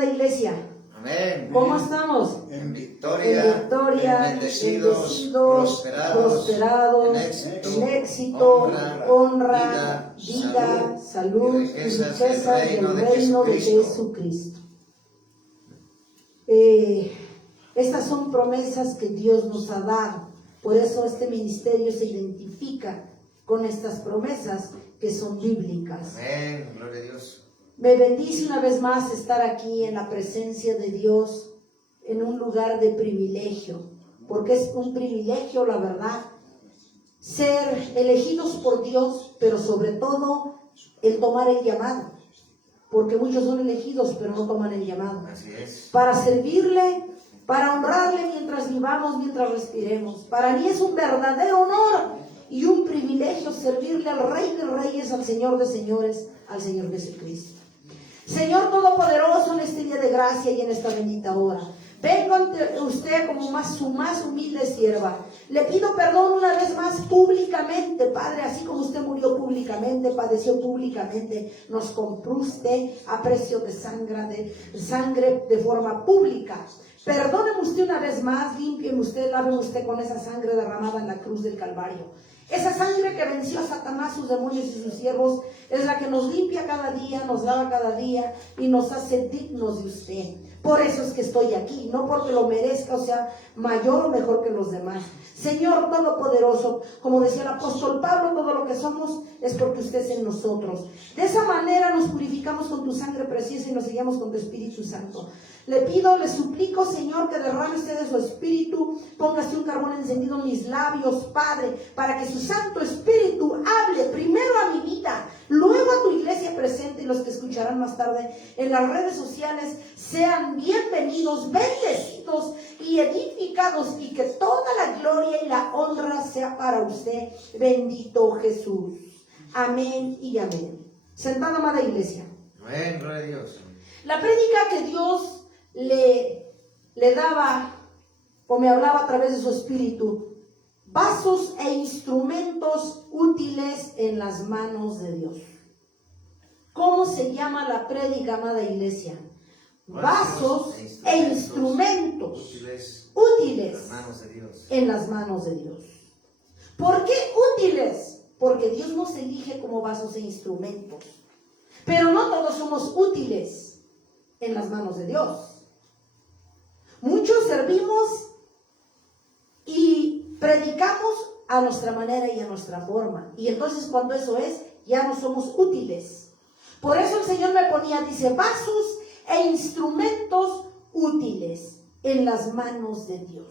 Iglesia. Amén. ¿Cómo estamos? En victoria, bendecidos, prosperados, en éxito, honra, vida, salud y riquezas del reino de Jesucristo. Estas son promesas que Dios nos ha dado. Por eso este ministerio se identifica con estas promesas que son bíblicas. Amén, gloria a Dios. Me bendice una vez más estar aquí en la presencia de Dios, en un lugar de privilegio, porque es un privilegio, la verdad, ser elegidos por Dios, pero sobre todo el tomar el llamado, porque muchos son elegidos, pero no toman el llamado. Así es. Para servirle, para honrarle mientras vivamos, mientras respiremos. Para mí es un verdadero honor y un privilegio servirle al Rey de Reyes, al Señor de Señores, al Señor Jesucristo. Señor Todopoderoso, en este día de gracia y en esta bendita hora, vengo ante usted como su más humilde sierva. Le pido perdón una vez más públicamente, Padre, así como usted murió públicamente, padeció públicamente, nos compró usted a precio de sangre de forma pública. Perdóneme usted una vez más, límpieme usted, láveme usted con esa sangre derramada en la cruz del Calvario. Esa sangre que venció a Satanás, sus demonios y sus siervos, es la que nos limpia cada día, nos lava cada día y nos hace dignos de usted. Por eso es que estoy aquí, no porque lo merezca o sea mayor o mejor que los demás. Señor Todopoderoso, como decía el apóstol Pablo, todo lo que somos es porque usted es en nosotros. De esa manera nos purificamos con tu sangre preciosa y nos sellamos con tu Espíritu Santo. Le pido, le suplico, Señor, que derrame usted de su Espíritu, póngase un carbón encendido en mis labios, Padre, para que su Santo Espíritu hable primero a mi vida, luego a tu iglesia presente y los que escucharán más tarde en las redes sociales sean bienvenidos, bendecidos y edificados, y que toda la gloria y la honra sea para usted, bendito Jesús. Amén y amén. Sentada, amada iglesia. Amén, gloria a Dios. La prédica que Dios le daba o me hablaba a través de su espíritu, vasos e instrumentos útiles en las manos de Dios. ¿Cómo se llama la prédica, amada iglesia? Vasos e instrumentos útiles en las manos de Dios. ¿Por qué útiles? Porque Dios nos elige como vasos e instrumentos, pero no todos somos útiles en las manos de Dios. Muchos servimos y predicamos a nuestra manera y a nuestra forma. Y entonces cuando eso es, ya no somos útiles. Por eso el Señor me ponía, dice, vasos e instrumentos útiles en las manos de Dios.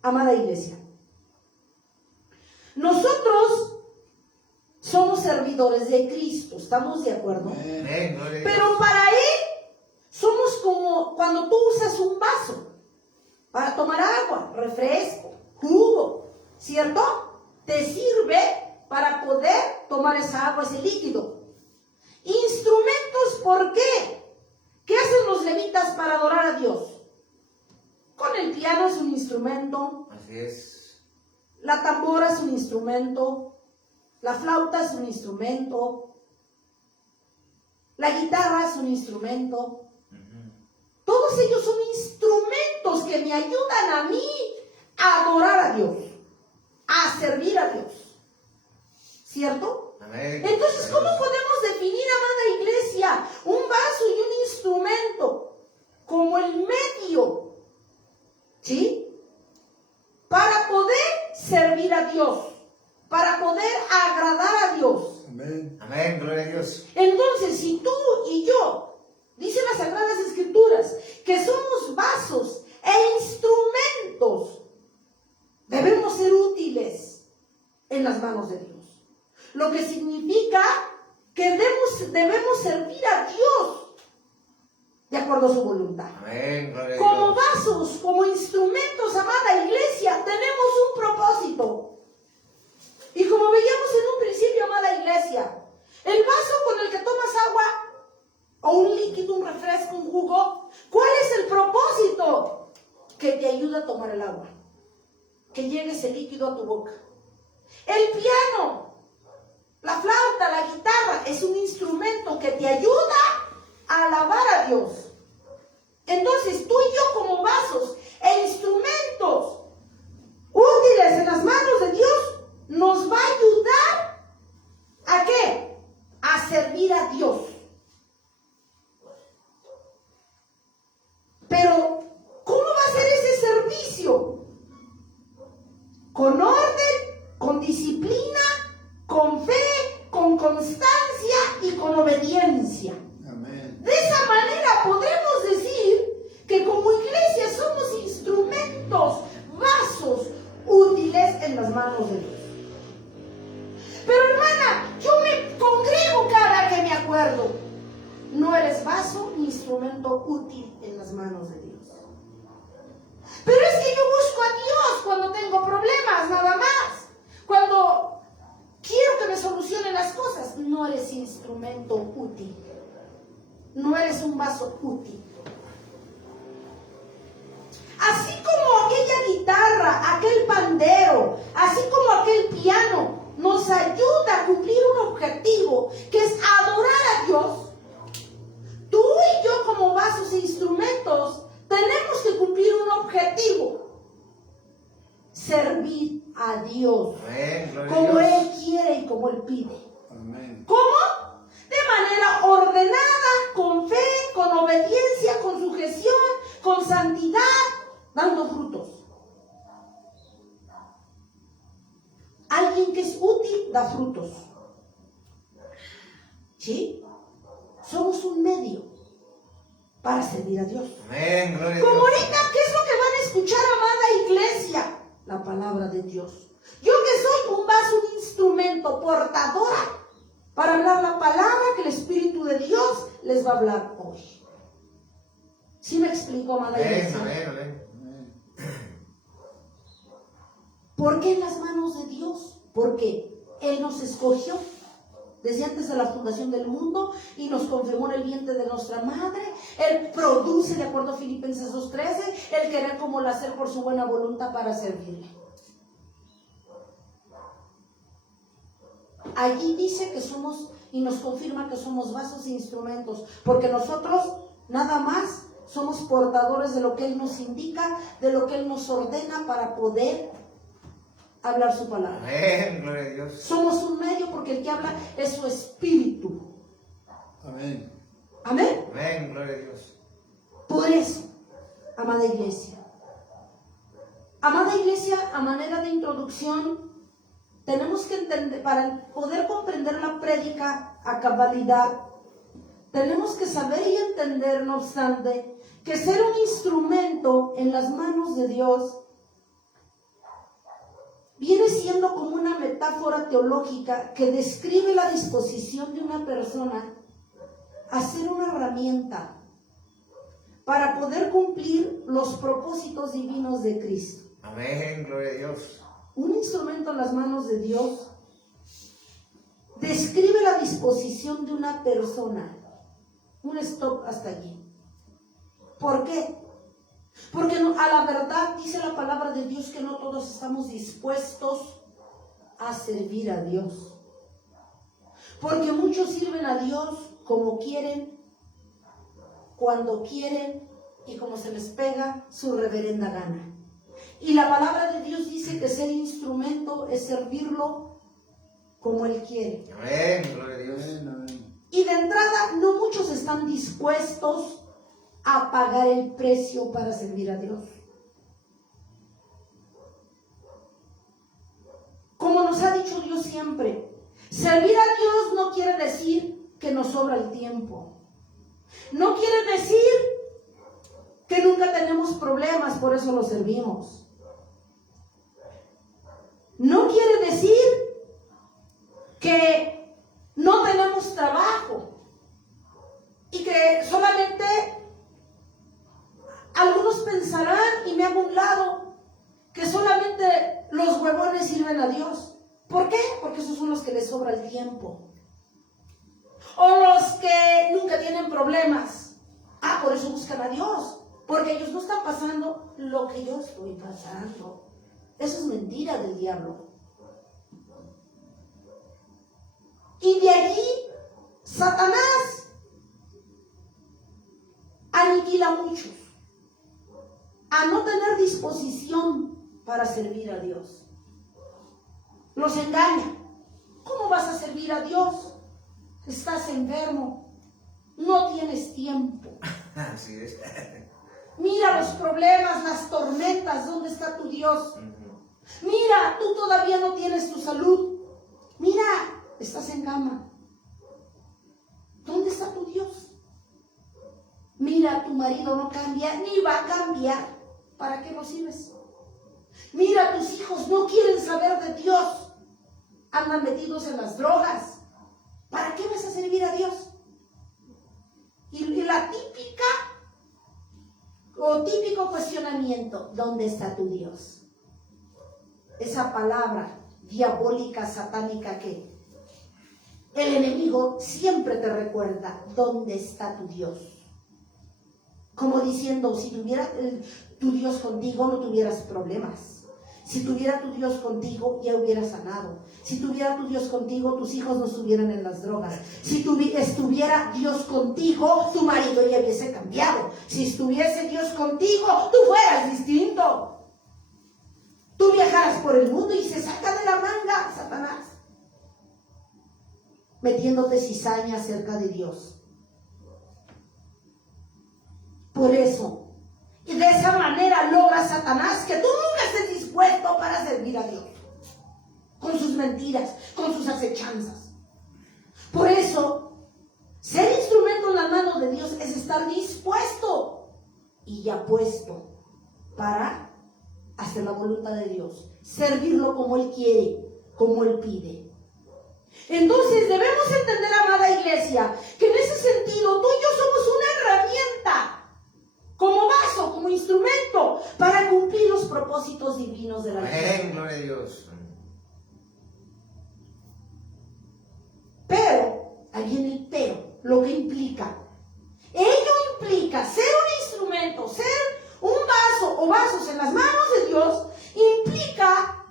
Amada iglesia, nosotros somos servidores de Cristo, ¿estamos de acuerdo? Amén, gloria a Dios. Pero para Él somos como cuando tú usas un vaso para tomar agua, refresco, jugo, ¿cierto? Te sirve para poder tomar esa agua, ese líquido. Instrumentos, ¿por qué? ¿Qué hacen los levitas para adorar a Dios? Con el piano es un instrumento. Así es. La tambora es un instrumento. La flauta es un instrumento. La guitarra es un instrumento. Todos ellos son instrumentos que me ayudan a mí a adorar a Dios, a servir a Dios. ¿Cierto? Amén. Entonces, ¿cómo podemos definir, amada iglesia, un vaso y un instrumento como el medio, ¿sí?, para poder servir a Dios, para poder agradar a Dios? Amén. Amén, gloria a Dios. Entonces, si tú y yo, dicen las Sagradas Escrituras, que somos vasos e instrumentos, debemos ser útiles en las manos de Dios. Lo que significa que debemos servir a Dios de acuerdo a su voluntad. Amén, gloria a Dios. Como vasos, como instrumentos, amada iglesia, tenemos un propósito. Y como veíamos en un principio, amada iglesia, el vaso con el que tomas agua, o un líquido, un refresco, un jugo, ¿cuál es el propósito? Que te ayuda a tomar el agua, que llegue ese líquido a tu boca. El piano, la flauta, la guitarra, es un instrumento que te ayuda a alabar a Dios. Entonces, tú y yo como vasos e instrumentos útiles en las manos de Dios, nos va a ayudar ¿a qué? A servir a Dios. Pero, ¿cómo va a ser ese servicio? Con orden, con disciplina, con fe, con constancia y con obediencia. Amén. De esa manera podremos decir que como iglesia somos instrumentos, vasos útiles en las manos de Dios. Pero hermana, yo me congrego cada que me acuerdo. No eres vaso ni instrumento útil en las manos de Dios. Pero es que yo busco a Dios cuando tengo problemas, nada más. Cuando quiero que me solucionen las cosas. No eres instrumento útil. No eres un vaso útil. Así como aquella guitarra, aquel pandero, así como aquel piano nos ayuda a cumplir un objetivo que es adorar a Dios, tú y yo como vasos e instrumentos tenemos que cumplir un objetivo: servir a Dios. Amén, gloria a Como Dios. Él quiere y como Él pide. Amén. ¿Cómo? De manera ordenada, con fe, con obediencia, con sujeción, con santidad, dando frutos. Alguien que es útil da frutos. ¿Sí? Somos un medio para servir a Dios. Amén, gloria a Como Dios. ahorita, ¿qué es lo que van a escuchar, amada iglesia? La palabra de Dios. Yo que soy un vaso, un instrumento, portadora para hablar la palabra que el Espíritu de Dios les va a hablar hoy. ¿Sí me explico, amada Amén, iglesia? amén, amén. ¿Por qué en las manos de Dios? Porque Él nos escogió desde antes de la fundación del mundo y nos confirmó en el vientre de nuestra madre. Él produce, de acuerdo a Filipenses 2:13, el querer como el hacer por su buena voluntad para servirle. Allí dice que somos, y nos confirma que somos vasos e instrumentos, porque nosotros nada más somos portadores de lo que Él nos indica, de lo que Él nos ordena para poder hablar su palabra. Amén, gloria a Dios. Somos un medio porque el que habla es su espíritu. Amén. Amén. Amén, gloria a Dios. Por eso, amada iglesia, a manera de introducción, tenemos que entender, para poder comprender la prédica a cabalidad, tenemos que saber y entender, no obstante, que ser un instrumento en las manos de Dios viene siendo como una metáfora teológica que describe la disposición de una persona a ser una herramienta para poder cumplir los propósitos divinos de Cristo. Amén, gloria a Dios. Un instrumento en las manos de Dios describe la disposición de una persona. Un stop hasta allí. ¿Por qué? Porque a la verdad dice la palabra de Dios que no todos estamos dispuestos a servir a Dios. Porque muchos sirven a Dios como quieren, cuando quieren y como se les pega su reverenda gana. Y la palabra de Dios dice que ser instrumento es servirlo como Él quiere. Amén, gloria a Dios. Amén. Amén. Y de entrada, no muchos están dispuestos a pagar el precio para servir a Dios. Como nos ha dicho Dios siempre, servir a Dios no quiere decir que nos sobra el tiempo. No quiere decir que nunca tenemos problemas, por eso lo servimos. No quiere decir que no tenemos trabajo y que solamente algunos pensarán, y me hago a un lado, que solamente los huevones sirven a Dios. ¿Por qué? Porque esos son los que les sobra el tiempo. O los que nunca tienen problemas. Por eso buscan a Dios. Porque ellos no están pasando lo que yo estoy pasando. Eso es mentira del diablo. Y de allí, Satanás aniquila aniquila a muchos a no tener disposición para servir a Dios. Los engaña. ¿Cómo vas a servir a Dios? Estás enfermo, no tienes tiempo. Así es. Mira los problemas, las tormentas, ¿dónde está tu Dios? Mira, tú todavía no tienes tu salud. Mira, estás en cama. ¿Dónde está tu Dios? Mira, tu marido no cambia, ni va a cambiar. ¿Para qué lo sirves? Mira, tus hijos no quieren saber de Dios. Andan metidos en las drogas. ¿Para qué vas a servir a Dios? Y la típico cuestionamiento, ¿dónde está tu Dios? Esa palabra diabólica, satánica que el enemigo siempre te recuerda, ¿dónde está tu Dios? Como diciendo, si tuviera tu Dios contigo no tuvieras problemas. Si tuviera tu Dios contigo ya hubieras sanado. Si tuviera tu Dios contigo tus hijos no estuvieran en las drogas. Si estuviera Dios contigo tu marido ya hubiese cambiado. Si estuviese Dios contigo tú fueras distinto. Tú viajaras por el mundo y se saca de la manga Satanás metiéndote cizaña acerca de Dios. Por eso, y de esa manera logra Satanás que tú nunca estés dispuesto para servir a Dios. Con sus mentiras, con sus acechanzas. Por eso, ser instrumento en las manos de Dios es estar dispuesto y ya puesto para hacer la voluntad de Dios. Servirlo como Él quiere, como Él pide. Entonces debemos entender, amada iglesia, que en ese sentido tú y yo somos una herramienta. Como vaso, como instrumento, para cumplir los propósitos divinos de la vida. Amén, gloria a Dios. Pero, ahí viene el pero, lo que implica. Ello implica ser un instrumento, ser un vaso o vasos en las manos de Dios, implica,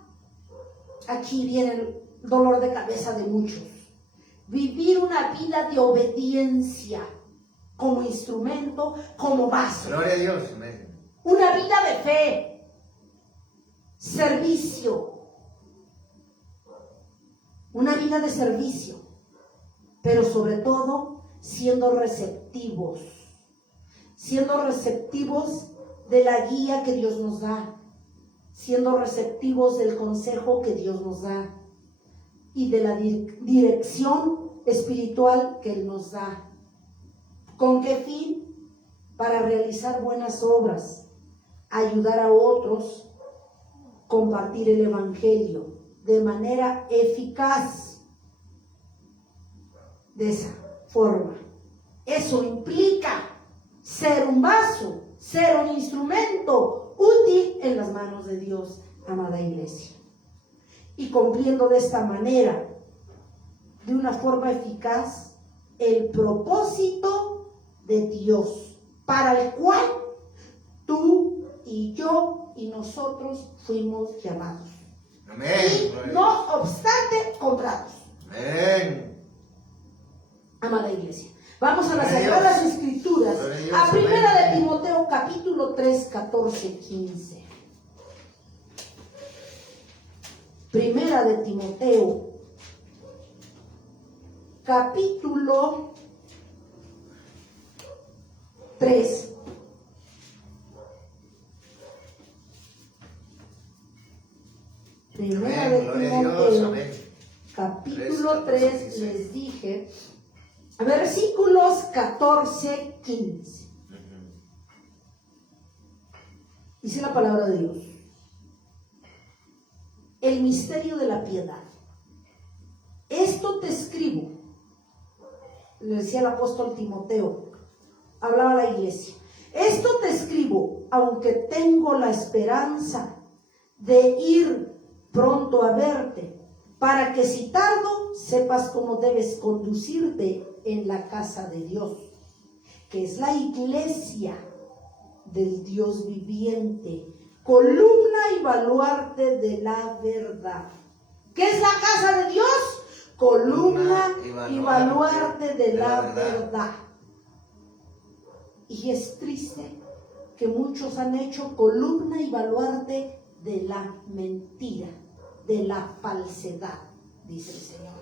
aquí viene el dolor de cabeza de muchos, vivir una vida de obediencia. Como instrumento, como vaso. Gloria a Dios. Amén. Una vida de fe, servicio. Una vida de servicio, pero sobre todo siendo receptivos de la guía que Dios nos da, siendo receptivos del consejo que Dios nos da y de la dirección espiritual que Él nos da. ¿Con qué fin? Para realizar buenas obras, ayudar a otros, compartir el Evangelio de manera eficaz. De esa forma. Eso implica ser un vaso, ser un instrumento útil en las manos de Dios, amada iglesia. Y cumpliendo de esta manera, de una forma eficaz, el propósito de Dios, para el cual tú y yo y nosotros fuimos llamados. Amén. Y no obstante, comprados. Amén. Amada iglesia. Vamos a las Gloria a Sagradas Dios. Escrituras. Gloria a Dios. A Primera Amén. de Timoteo, capítulo 3, 14, 15. Primera de Timoteo, capítulo 3. Primera Amén. de Gloria a Dios. Timoteo, Amén. capítulo 3, 3, les dije, versículos 14, 15. Dice la palabra de Dios. El misterio de la piedad. Esto te escribo, le decía el apóstol Timoteo, hablaba a la iglesia. Esto te escribo, aunque tengo la esperanza de ir pronto a verte, para que si tardo, sepas cómo debes conducirte en la casa de Dios, que es la iglesia del Dios viviente, columna y baluarte de la verdad. ¿Qué es la casa de Dios? Columna y baluarte de la verdad. Y es triste que muchos han hecho columna y baluarte de la mentira, de la falsedad, dice el Señor.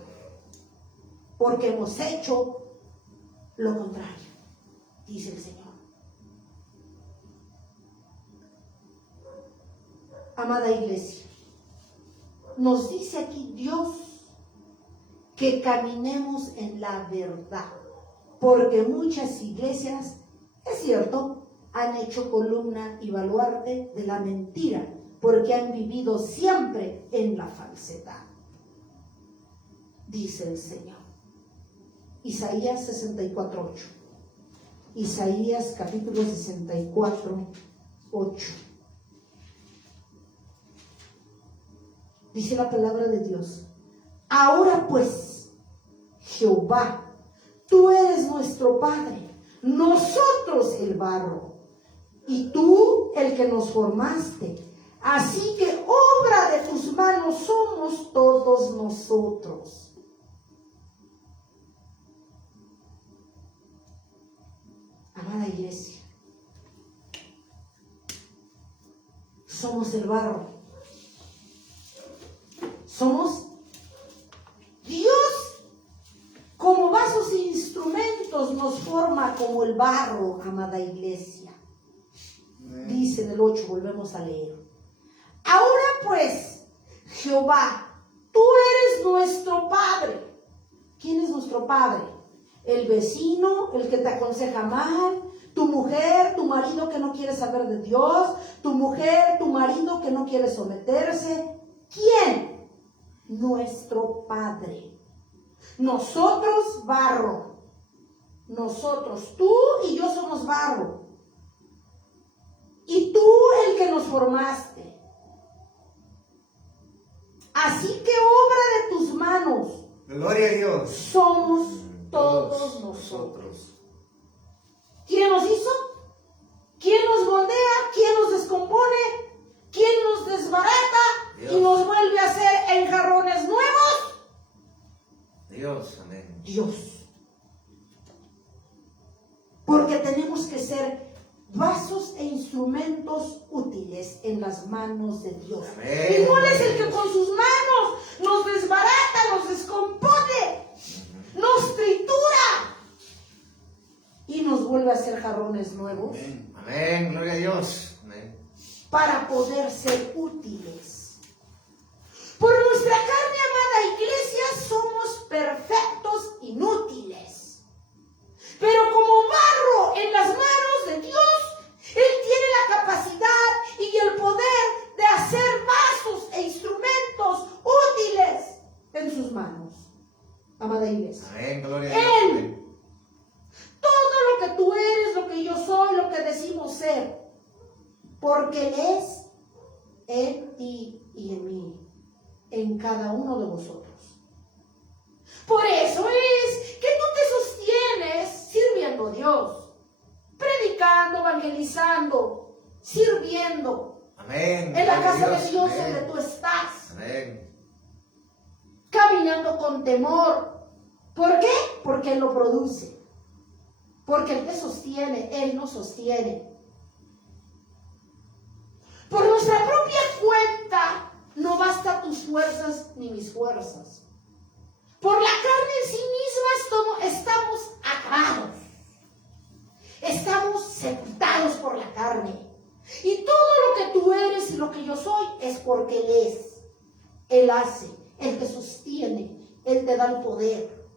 Porque hemos hecho lo contrario, dice el Señor. Amada iglesia, nos dice aquí Dios que caminemos en la verdad, porque muchas iglesias, es cierto, han hecho columna y baluarte de la mentira, porque han vivido siempre en la falsedad, dice el Señor. Isaías 64:8. Isaías capítulo 64:8. Dice la palabra de Dios: ahora pues, Jehová, tú eres nuestro Padre, nosotros el barro, y tú el que nos formaste. Así que obra de tus manos somos todos nosotros. Amada iglesia, somos el barro. Somos Dios, como vasos e instrumentos, nos forma como el barro, amada iglesia. Dice en el 8, volvemos a leer. Ahora pues, Jehová, tú eres nuestro Padre. ¿Quién es nuestro Padre? El vecino, el que te aconseja mal, tu mujer, tu marido que no quiere saber de Dios, tu mujer, tu marido que no quiere someterse. ¿Quién? Nuestro Padre. Nosotros barro. Nosotros, tú y yo somos barro. Y tú el que nos formaste. Así que obra de tus manos. Gloria a Dios. Somos todos nosotros. ¿Quién nos hizo? ¿Quién nos moldea? ¿Quién nos descompone? ¿Quién nos desbarata? Dios. Y nos vuelve a hacer en jarrones nuevos. Dios, amén. Dios. Porque tenemos que ser vasos e instrumentos útiles en las manos de Dios. Amén. Y no es el que con sus manos nos desbarata, nos descompone, nos tritura y nos vuelve a hacer jarrones nuevos. Amén. Amén, gloria a Dios. Amén. Para poder ser útiles. Por nuestra carne, amada iglesia, somos perfectos inútiles. Pero como barro en las manos de Dios, Él tiene la capacidad y el poder de hacer vasos e instrumentos útiles en sus manos. Amada iglesia. Amén, gloria a Dios. Él, Amén. todo lo que tú eres, lo que yo soy, lo que decimos ser, porque Él es en ti y en mí, en cada uno de vosotros. Por eso es que tú te sostienes sirviendo a Dios, predicando, evangelizando, sirviendo Amén. en la gloria a casa de Dios Amén. donde tú estás, Amén. caminando con temor. ¿Por qué? Porque Él lo produce. Porque Él te sostiene, Él nos sostiene. Por nuestra propia cuenta no basta tus fuerzas ni mis fuerzas. Por la carne en sí misma estamos acabados. Estamos sepultados por la carne. Y todo lo que tú eres y lo que yo soy es porque Él es. Él hace, Él te sostiene, Él te da el poder.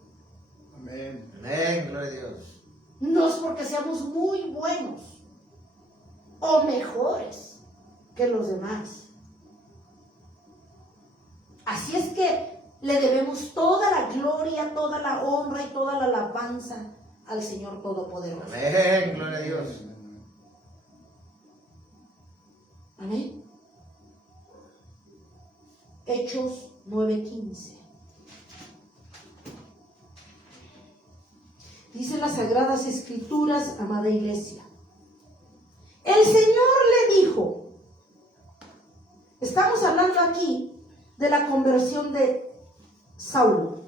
Amén. Amén, gloria a Dios. No es porque seamos muy buenos o mejores que los demás. Así es que le debemos toda la gloria, toda la honra y toda la alabanza al Señor Todopoderoso. Amén, gloria a Dios. Amén. Hechos 9:15. Dice las Sagradas Escrituras, amada iglesia. El Señor le dijo, estamos hablando aquí de la conversión de Saulo.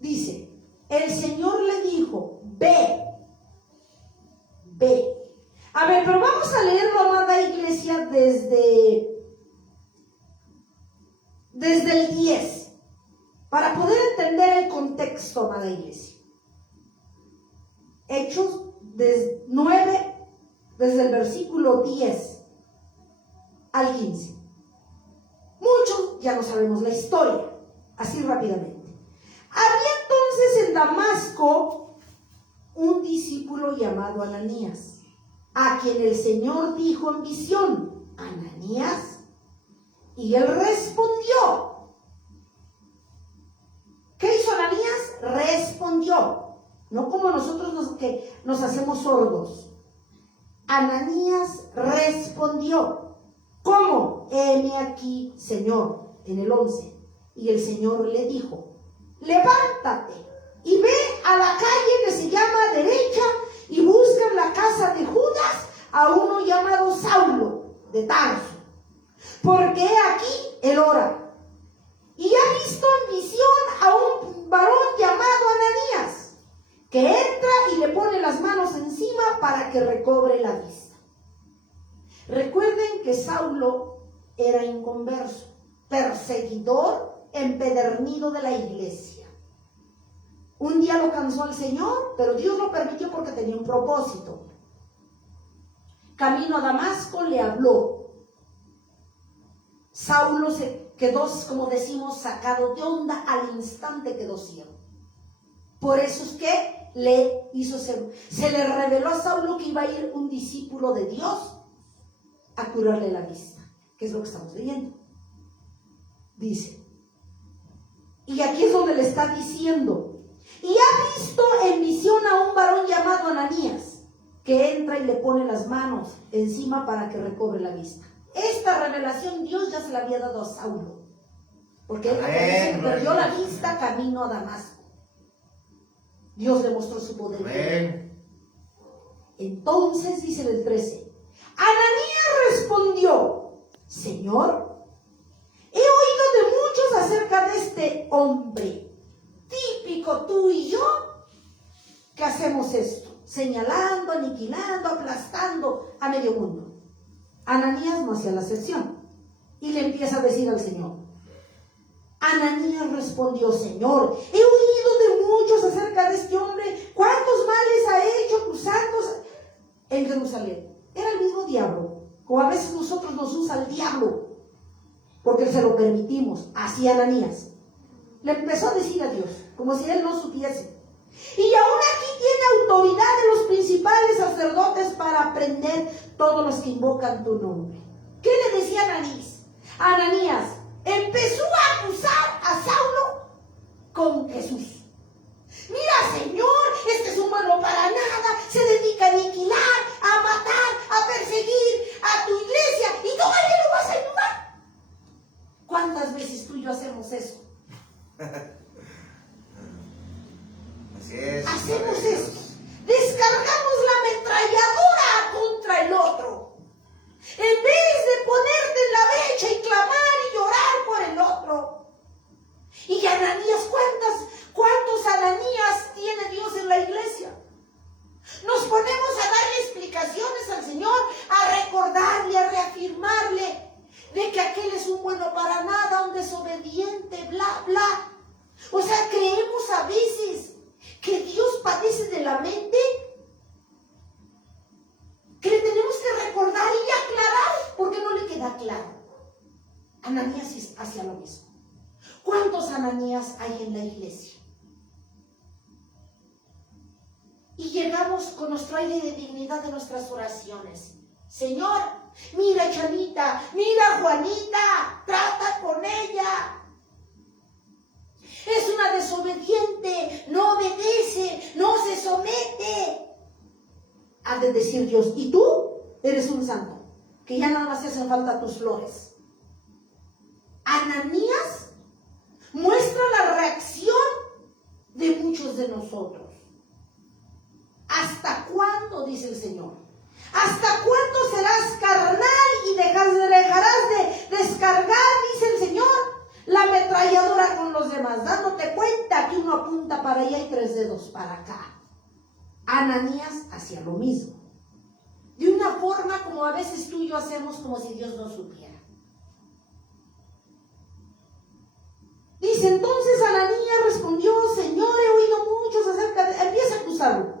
Dice, el Señor le dijo, Ve. A ver, pero vamos a leerlo, amada iglesia, desde el 10, para poder entender el contexto, amada iglesia. Hechos 9, desde el versículo 10 al 15. Muchos ya no sabemos la historia, así rápidamente. Había entonces en Damasco un discípulo llamado Ananías, a quien el Señor dijo en visión: Ananías. Y él respondió. ¿Qué hizo Ananías? Respondió. No como nosotros que nos hacemos sordos. Ananías respondió. ¿Cómo? Heme aquí, Señor, en el 11. Y el Señor le dijo: levántate y ve a la calle que se llama Derecha y busca en la casa de Judas a uno llamado Saulo de Tarso, porque he aquí él ora. Y ha visto en visión a un varón llamado Ananías, que entra y le pone las manos encima para que recobre la vista. Recuerden que Saulo era inconverso, perseguidor, empedernido de la iglesia. Un día lo cansó el Señor, pero Dios lo permitió porque tenía un propósito. Camino a Damasco le habló. Saulo se quedó, como decimos, sacado de onda, al instante quedó ciego. Por eso es que se le reveló a Saulo que iba a ir un discípulo de Dios a curarle la vista, que es lo que estamos leyendo. Dice, y aquí es donde le está diciendo: y ha visto en visión a un varón llamado Ananías, que entra y le pone las manos encima para que recobre la vista. Esta revelación Dios ya se la había dado a Saulo, porque él perdió la vista camino a Damasco. Dios le mostró su poder. Amén. Entonces dice en el 13, Ananías respondió: Señor, he oído de muchos acerca de este hombre, típico tú y yo, que hacemos esto, señalando, aniquilando, aplastando a medio mundo. Ananías no hacía la excepción y le empieza a decir al Señor. Ananías respondió: Señor, he oído de muchos acerca de este hombre, cuántos males ha hecho cruzando en Jerusalén. Era el mismo diablo, como a veces nosotros nos usa el diablo, porque se lo permitimos. Así Ananías le empezó a decir a Dios, como si él no supiese. Y aún aquí tiene autoridad de los principales sacerdotes para prender todos los que invocan tu nombre. ¿Qué le decía Ananías? Ananías empezó a acusar a Saulo con Jesús. Mira, Señor, este es un bueno para nada, se dedica a aniquilar, a matar, a perseguir a tu iglesia, y todavía lo vas a ayudar. ¿Cuántas veces tú y yo hacemos eso? Así es. Hacemos esto. Descargamos la ametralladora contra el otro. En vez de ponerte en la brecha y clamar y llorar por el otro. Y Ananías, ¿cuántos Ananías tiene Dios en la iglesia? Nos ponemos a darle explicaciones al Señor, a recordarle, a reafirmarle de que aquel es un bueno para nada, un desobediente, bla, bla. O sea, creemos a veces que Dios padece de la mente, que le tenemos que recordar y aclarar porque no le queda claro. Ananías hacía lo mismo. ¿Cuántos Ananías hay en la iglesia? Y llegamos con nuestro aire de dignidad de nuestras oraciones. Señor, mira Chanita, mira Juanita, trata con ella. Es una desobediente, no obedece, no se somete. Ha de decir Dios, y tú eres un santo, que ya nada más te hacen falta tus flores. Ananías muestra la reacción de muchos de nosotros. ¿Hasta cuándo, dice el Señor? ¿Hasta cuándo serás carnal y dejarás de descargar, dice el Señor, la ametralladora con los demás, dándote cuenta que uno apunta para allá y 3 dedos para acá? Ananías hacía lo mismo. De una forma como a veces tú y yo hacemos como si Dios no supiera. Dice, entonces Ananías respondió, Señor, he oído muchos acerca de... Empieza a acusarlo.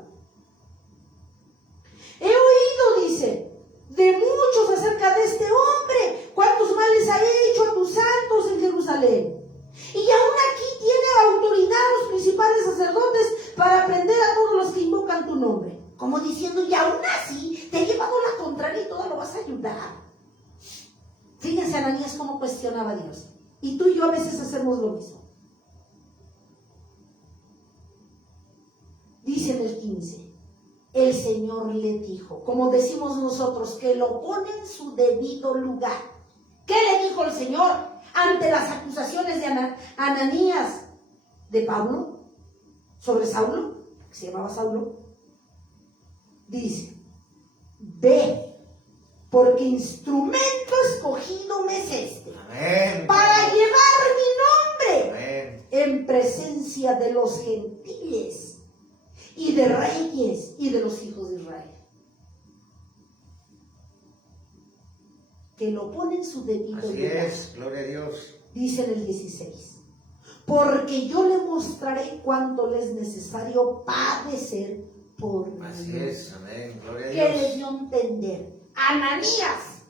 He oído, dice, de muchos acerca de este hombre, cuántos males ha hecho a tus santos en Jerusalén. Y aún aquí tiene autoridad los principales sacerdotes para prender a todos los que invocan tu nombre. Como diciendo, y aún así te he llevado la contraria y todo lo vas a ayudar. Fíjense Ananías cómo cuestionaba a Dios. Y tú y yo a veces hacemos lo mismo. Dice en el 15, el Señor le dijo, como decimos nosotros, que lo pone en su debido lugar. ¿Qué le dijo el Señor ante las acusaciones de Ananías de Pablo sobre Saulo, que se llamaba Saulo? Dice, ve, porque instrumento escogido me es este, Amén. para llevar mi nombre Amén. en presencia de los gentiles y de reyes y de los hijos de Israel. Que lo pone en su debido Así lugar. es, gloria a Dios. Dice en el 16, porque yo le mostraré cuánto le es necesario padecer por mí. Así es, amén, gloria a ¿Qué le Dios. dio a entender? Ananías,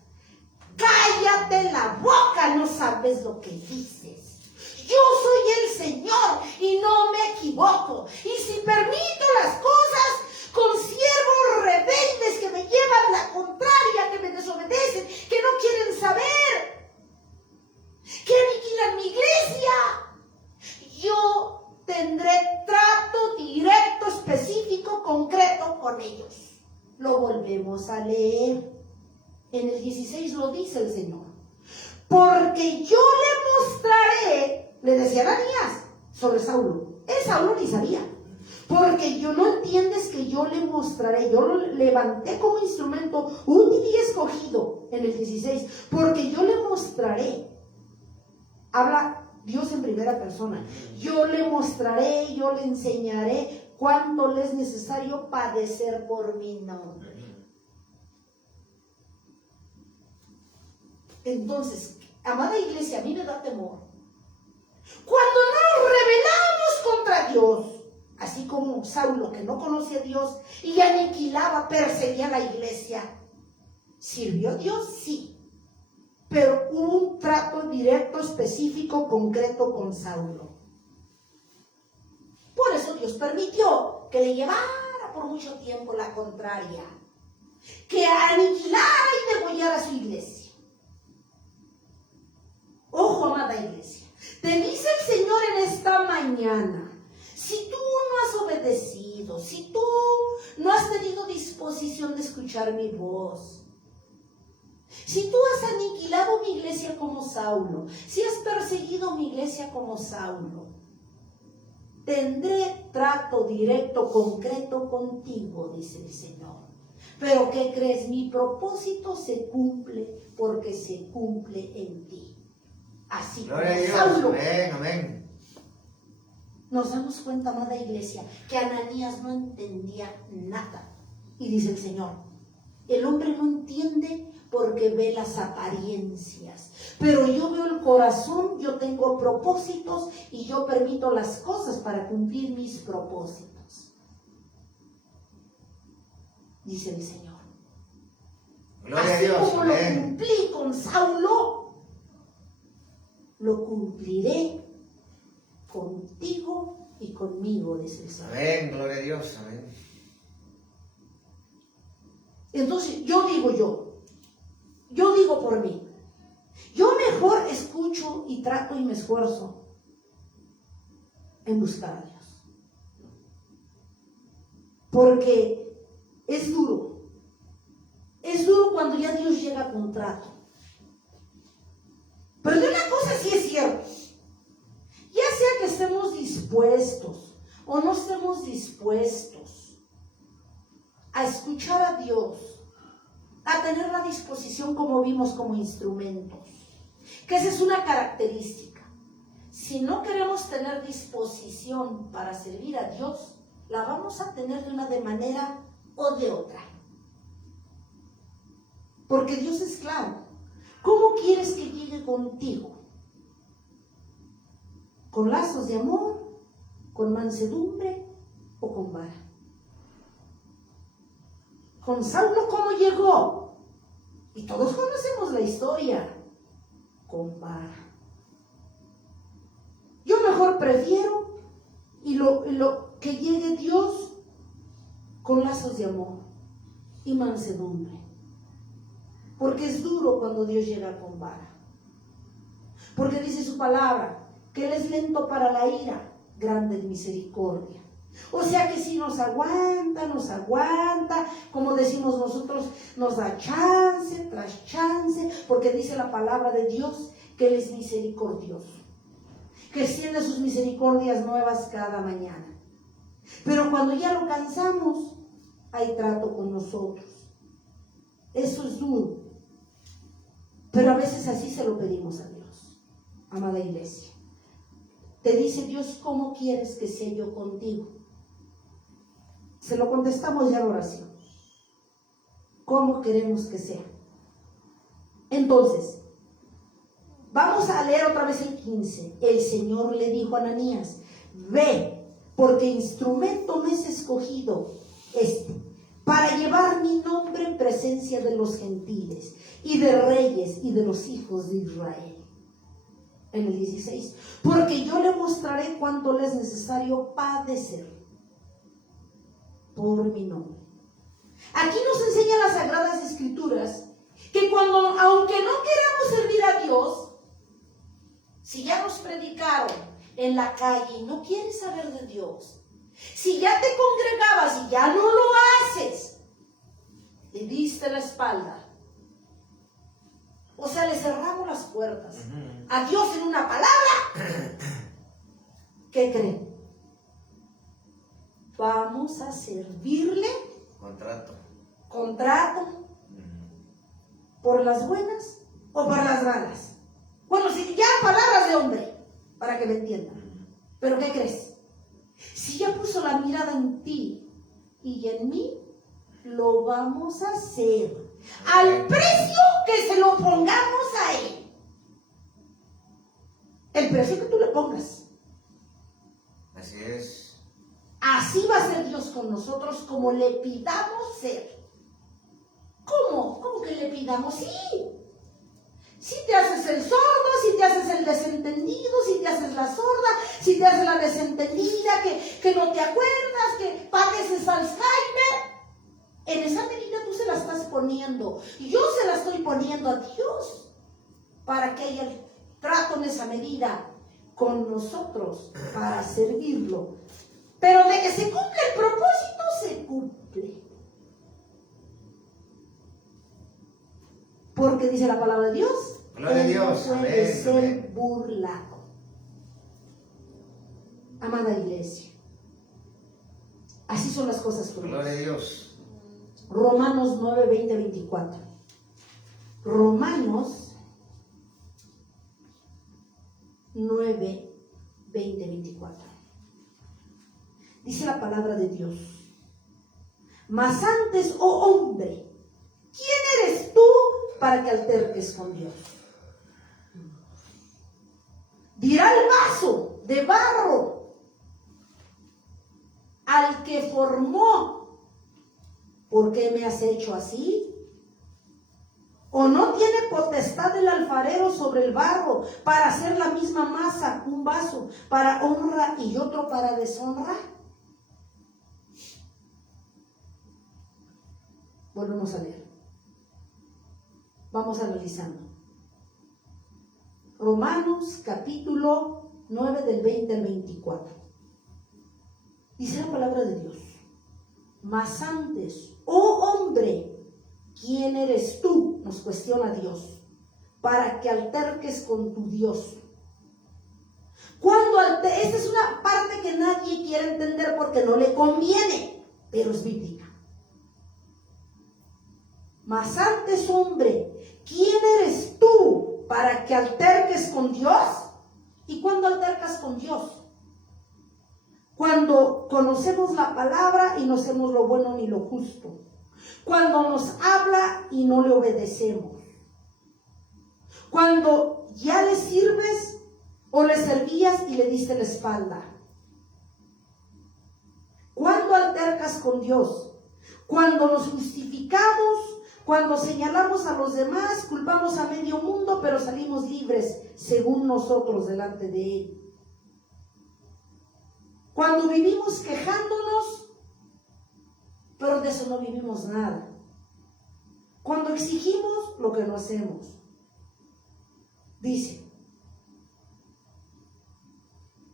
cállate la boca, no sabes lo que dices. Yo soy el Señor y no me equivoco. Y si permito las cosas con siervos rebeldes que me llevan la contraria, que me desobedecen, que no quieren saber, que aniquilan mi iglesia, yo tendré trato directo, específico, concreto con ellos. Lo volvemos a leer. En el 16 lo dice el Señor. Porque yo le mostraré, le decía Ananías sobre Saulo. Saulo ni sabía. Porque yo no entiendes que yo le mostraré, yo lo levanté como instrumento útil y escogido en el 16. Porque yo le mostraré. Habla Dios en primera persona. Yo le mostraré, yo le enseñaré cuánto le es necesario padecer por mi nombre. Entonces, amada iglesia, a mí me da temor. Cuando nos rebelamos contra Dios, así como Saulo, que no conocía a Dios y aniquilaba, perseguía a la iglesia, ¿sirvió a Dios? Sí. Pero hubo un trato directo, específico, concreto con Saulo. Por eso Dios permitió que le llevara por mucho tiempo la contraria, que aniquilara y degollara a su iglesia. Ojo, amada iglesia, te dice el Señor en esta mañana, si tú no has obedecido, si tú no has tenido disposición de escuchar mi voz, si tú has aniquilado mi iglesia como Saulo, si has perseguido mi iglesia como Saulo, tendré trato directo, concreto contigo, dice el Señor. Pero ¿qué crees? Mi propósito se cumple porque se cumple en ti. Así como Gloria a Dios, Saulo. amén, amén. Nos damos cuenta, amada iglesia, que Ananías no entendía nada. Y dice el Señor, el hombre no entiende porque ve las apariencias, pero yo veo el corazón, yo tengo propósitos y yo permito las cosas para cumplir mis propósitos. Dice el Señor. Gloria a Así Dios, como lo amén. cumplí con Saulo, lo cumpliré contigo y conmigo, dice el Señor. Amén, gloria a Dios, amén. Entonces, yo digo por mí, yo mejor escucho y trato y me esfuerzo en buscar a Dios. Porque es duro cuando ya Dios llega a contrato. Pero de una cosa sí es cierto, ya sea que estemos dispuestos o no estemos dispuestos a escuchar a Dios, a tener la disposición como vimos como instrumentos, que esa es una característica. Si no queremos tener disposición para servir a Dios, la vamos a tener de manera o de otra. Porque Dios es claro. ¿Cómo quieres que llegue contigo? ¿Con lazos de amor? ¿Con mansedumbre o con vara? Con Saulo, ¿cómo llegó? Y todos conocemos la historia. Con vara. Yo mejor prefiero y lo que llegue Dios con lazos de amor y mansedumbre. Porque es duro cuando Dios llega con vara. Porque dice su palabra que Él es lento para la ira, grande en misericordia. O sea que si nos aguanta, como decimos nosotros, nos da chance tras chance, porque dice la palabra de Dios que Él es misericordioso, que extiende sus misericordias nuevas cada mañana. Pero cuando ya lo cansamos, hay trato con nosotros. Eso es duro. Pero a veces así se lo pedimos a Dios, amada iglesia. Te dice Dios, ¿cómo quieres que sea yo contigo? Se lo contestamos ya en oración. ¿Cómo queremos que sea? Entonces, vamos a leer otra vez el 15. El Señor le dijo a Ananías, ve, porque instrumento me es escogido para llevar mi nombre en presencia de los gentiles y de reyes y de los hijos de Israel. En el 16, porque yo le mostraré cuánto le es necesario padecer por mi nombre. Aquí nos enseña las Sagradas Escrituras que aunque no queramos servir a Dios, si ya nos predicaron en la calle y no quieres saber de Dios, si ya te congregabas y ya no lo haces, le diste la espalda. O sea, le cerramos las puertas a Dios en una palabra. ¿Qué creen? Vamos a servirle. Contrato. ¿Por las buenas o por las malas? Bueno, si ya palabras de hombre, para que me entiendan. Pero ¿qué crees? Si ya puso la mirada en ti y en mí, lo vamos a hacer. Al precio que se lo pongamos a Él. El precio que tú le pongas. Así es. Así va a ser Dios con nosotros, como le pidamos ser. ¿Cómo? ¿Cómo que le pidamos? Sí. Si te haces el sordo, si te haces el desentendido, si te haces la sorda, si te haces la desentendida, que no te acuerdas, que padeces Alzheimer. En esa medida tú se la estás poniendo. Yo se la estoy poniendo a Dios para que haya trato en esa medida con nosotros para servirlo. Pero de que se cumple el propósito, se cumple. Porque dice la palabra de Dios, Gloria a Dios. no puede Amén, ser amén. burlado. Amada iglesia, así son las cosas con Gloria a Dios. Dios. Romanos 9, 20, 24. Romanos 9, 20, 24. Dice la palabra de Dios. Mas antes, oh hombre, ¿quién eres tú para que alterques con Dios? Dirá el vaso de barro al que formó, ¿por qué me has hecho así? ¿O no tiene potestad el alfarero sobre el barro para hacer la misma masa, un vaso para honra y otro para deshonra? Volvemos a leer. Vamos analizando. Romanos capítulo 9 del 20 al 24. Dice la palabra de Dios. Mas antes, oh hombre, ¿quién eres tú? Nos cuestiona Dios, para que alterques con tu Dios. Esta es una parte que nadie quiere entender porque no le conviene, pero es bíblica. Mas antes, hombre, ¿quién eres tú para que alterques con Dios? ¿Y cuándo altercas con Dios? Cuando conocemos la palabra y no hacemos lo bueno ni lo justo. Cuando nos habla y no le obedecemos. Cuando ya le sirves o le servías y le diste la espalda. Cuando altercas con Dios. Cuando nos justificamos, cuando señalamos a los demás, culpamos a medio mundo, pero salimos libres según nosotros delante de Él. Cuando vivimos quejándonos, pero de eso no vivimos nada. Cuando exigimos lo que no hacemos. Dice,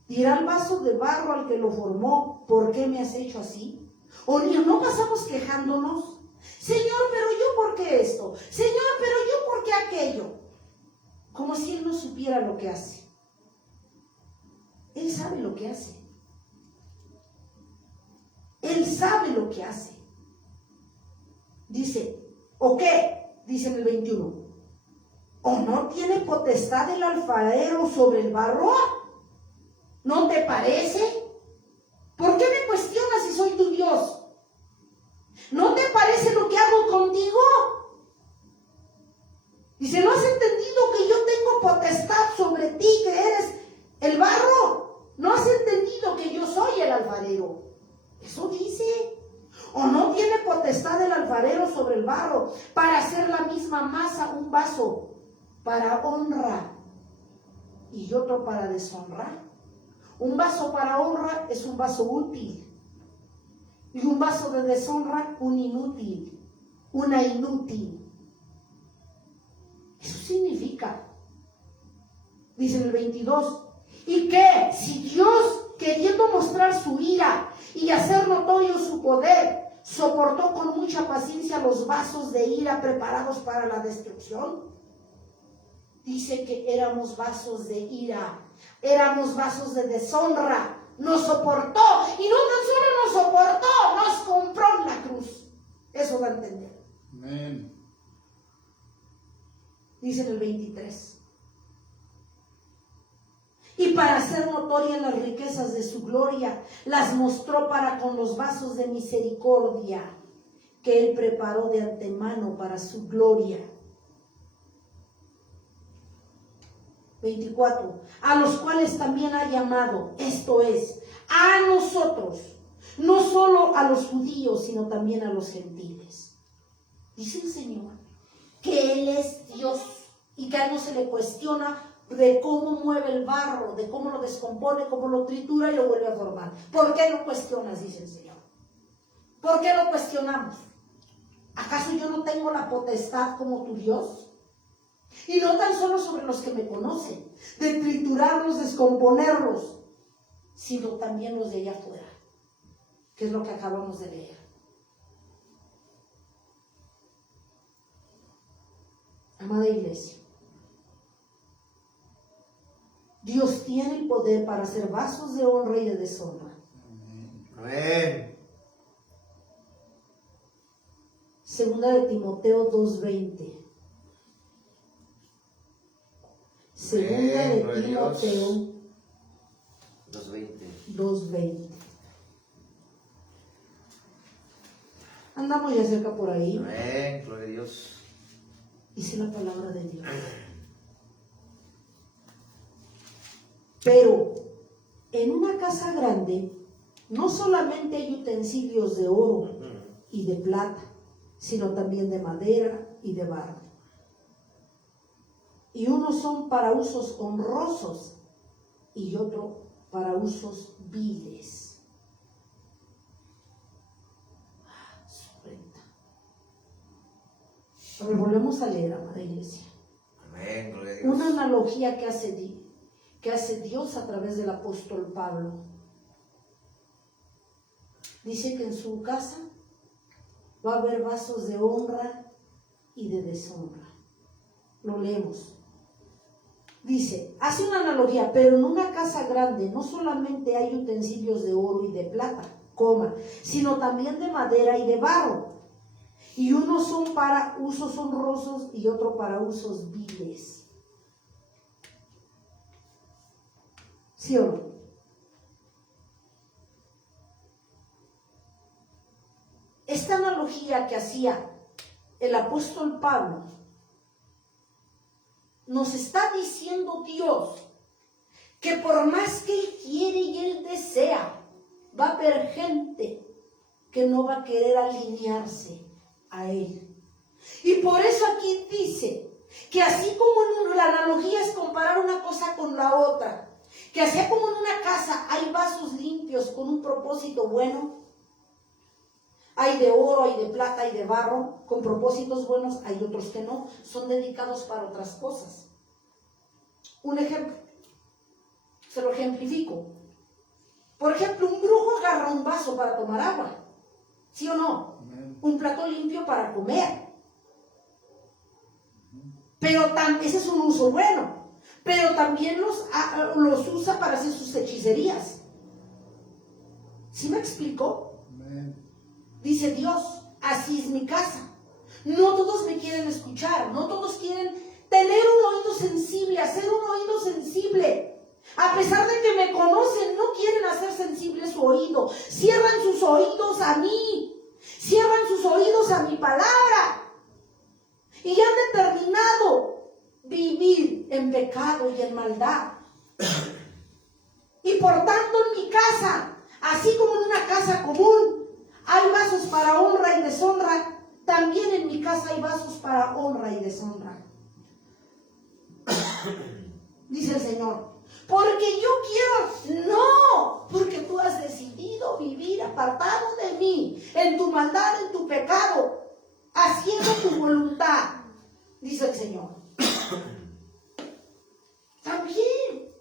dirá el vaso de barro al que lo formó, ¿por qué me has hecho así? O no pasamos quejándonos. Señor, pero yo ¿por qué esto? Señor, pero yo ¿por qué aquello? Como si Él no supiera lo que hace. Él sabe lo que hace. Él sabe lo que hace. Dice, ¿o qué? Dice en el 21. ¿O no tiene potestad el alfarero sobre el barro? ¿No te parece? ¿Por qué me cuestionas si soy tu Dios? ¿No te parece lo que hago contigo? Dice, ¿no has entendido que yo tengo potestad sobre ti, que eres el barro? ¿No has entendido que yo soy el alfarero? Eso dice. ¿O no tiene potestad el alfarero sobre el barro para hacer la misma masa, un vaso para honra y otro para deshonra? Un vaso para honra es un vaso útil y un vaso de deshonra un inútil, una inútil. Eso significa, dice en el 22, ¿y qué? Si Dios, queriendo mostrar su ira y hacer notorio su poder, soportó con mucha paciencia los vasos de ira preparados para la destrucción. Dice que éramos vasos de ira, éramos vasos de deshonra. Nos soportó, y no tan solo nos soportó, nos compró en la cruz. Eso da a entender. Amén. Dice en el 23. Y para hacer notorias las riquezas de su gloria, las mostró para con los vasos de misericordia que Él preparó de antemano para su gloria. 24. A los cuales también ha llamado, esto es, a nosotros, no solo a los judíos, sino también a los gentiles. Dice el Señor que Él es Dios y que a Él no se le cuestiona de cómo mueve el barro, de cómo lo descompone, cómo lo tritura y lo vuelve a formar. ¿Por qué lo cuestionas? Dice el Señor. ¿Por qué lo cuestionamos? ¿Acaso yo no tengo la potestad como tu Dios? Y no tan solo sobre los que me conocen, de triturarlos, descomponerlos, sino también los de allá afuera, que es lo que acabamos de leer. Amada iglesia, Dios tiene el poder para hacer vasos de honra y de deshonra. Amén. Segunda de Timoteo 2:20. Segunda de Gloria a Dios. Timoteo 2:20. 2:20. Andamos ya cerca por ahí. Amén. Gloria a Dios. Dice la palabra de Dios. Pero en una casa grande no solamente hay utensilios de oro y de plata, sino también de madera y de barro. Y unos son para usos honrosos y otro para usos viles. A ver, volvemos a leer, amada iglesia. Amén. Gloria a Dios. Una analogía que hace Dios a través del apóstol Pablo. Dice que en su casa va a haber vasos de honra y de deshonra. Lo leemos. Dice, hace una analogía, pero en una casa grande no solamente hay utensilios de oro y de plata, sino también de madera y de barro. Y unos son para usos honrosos y otro para usos viles. ¿Sí o no? esta analogía que hacía el apóstol Pablo, nos está diciendo Dios que por más que Él quiere y Él desea, va a haber gente que no va a querer alinearse a Él. Y por eso aquí dice que así como la analogía es comparar una cosa con la otra, que así como en una casa hay vasos limpios con un propósito bueno, hay de oro, hay de plata, hay de barro, con propósitos buenos, hay otros que no, son dedicados para otras cosas. Un ejemplo, se lo ejemplifico. Por ejemplo, un brujo agarra un vaso para tomar agua, ¿sí o no? Amén. Un plato limpio para comer. Pero ese es un uso bueno. Pero también los usa para hacer sus hechicerías. ¿Sí me explico? Amén. Dice Dios, así es mi casa. No todos me quieren escuchar, no todos quieren tener un oído sensible, hacer un oído sensible. A pesar de que me conocen, no quieren hacer sensible su oído. Cierran sus oídos a mí, cierran sus oídos a mi palabra. Y han determinado vivir en pecado y en maldad. Y por tanto en mi casa, así como en una casa común, hay vasos para honra y deshonra, también en mi casa hay vasos para honra y deshonra. Dice el Señor, porque yo quiero, no, porque tú has decidido vivir apartado de mí, en tu maldad, en tu pecado, haciendo tu voluntad, dice el Señor. También,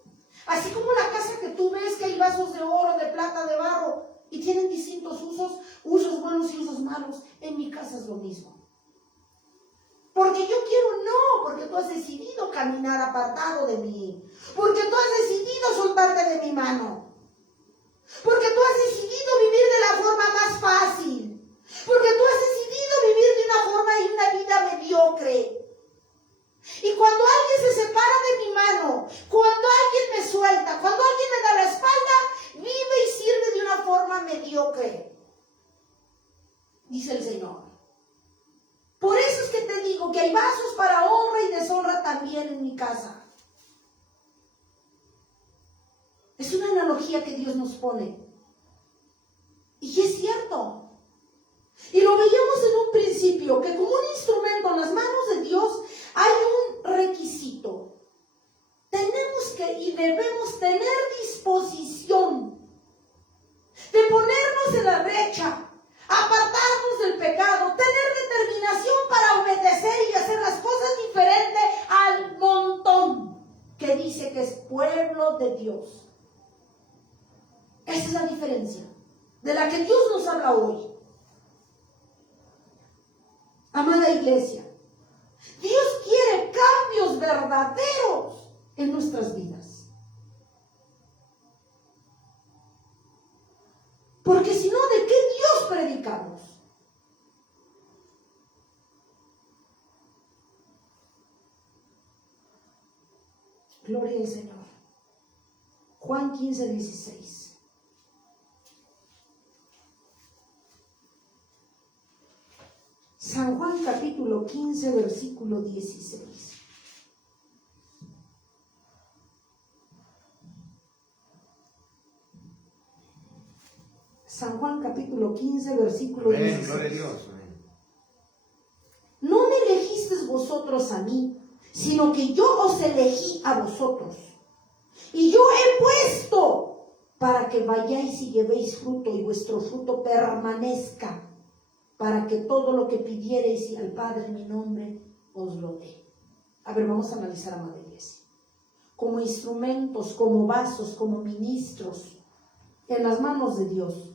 así como la casa que tú ves que hay vasos de oro, de plata, de barro, y tienen distintos usos buenos y usos malos, en mi casa es lo mismo. Porque yo quiero, no, porque tú has decidido caminar apartado de mí, porque tú has decidido soltarte de mi mano, porque tú has decidido vivir de la forma más fácil, porque tú has decidido vivir de una forma y una vida mediocre. Y cuando alguien se separa de mi mano, cuando alguien me suelta, cuando alguien me da la espalda, vive y sirve de una forma mediocre, dice el Señor. Por eso es que te digo que hay vasos para honra y deshonra también en mi casa. Es una analogía que Dios nos pone. Y es cierto. Y lo veíamos en un principio, que como un instrumento en las manos de Dios hay un requisito. Tenemos que y debemos tener disposición de ponernos en la brecha, apartarnos del pecado, tener determinación para obedecer y hacer las cosas diferentes al montón que dice que es pueblo de Dios. Esa es la diferencia de la que Dios nos habla hoy. Amada iglesia, Dios quiere cambios verdaderos en nuestras vidas. Porque si no, ¿de qué Dios predicamos? Gloria al Señor. Juan 15:16. San Juan capítulo 15, versículo 16. San Juan capítulo 15, versículo Amén, 16. gloria a Dios. Amén. No me elegisteis vosotros a mí, sino que yo os elegí a vosotros. Y yo he puesto para que vayáis y llevéis fruto y vuestro fruto permanezca, para que todo lo que pidiereis al Padre en mi nombre os lo dé. A ver, vamos a analizar, amada iglesia. Como instrumentos, como vasos, como ministros en las manos de Dios,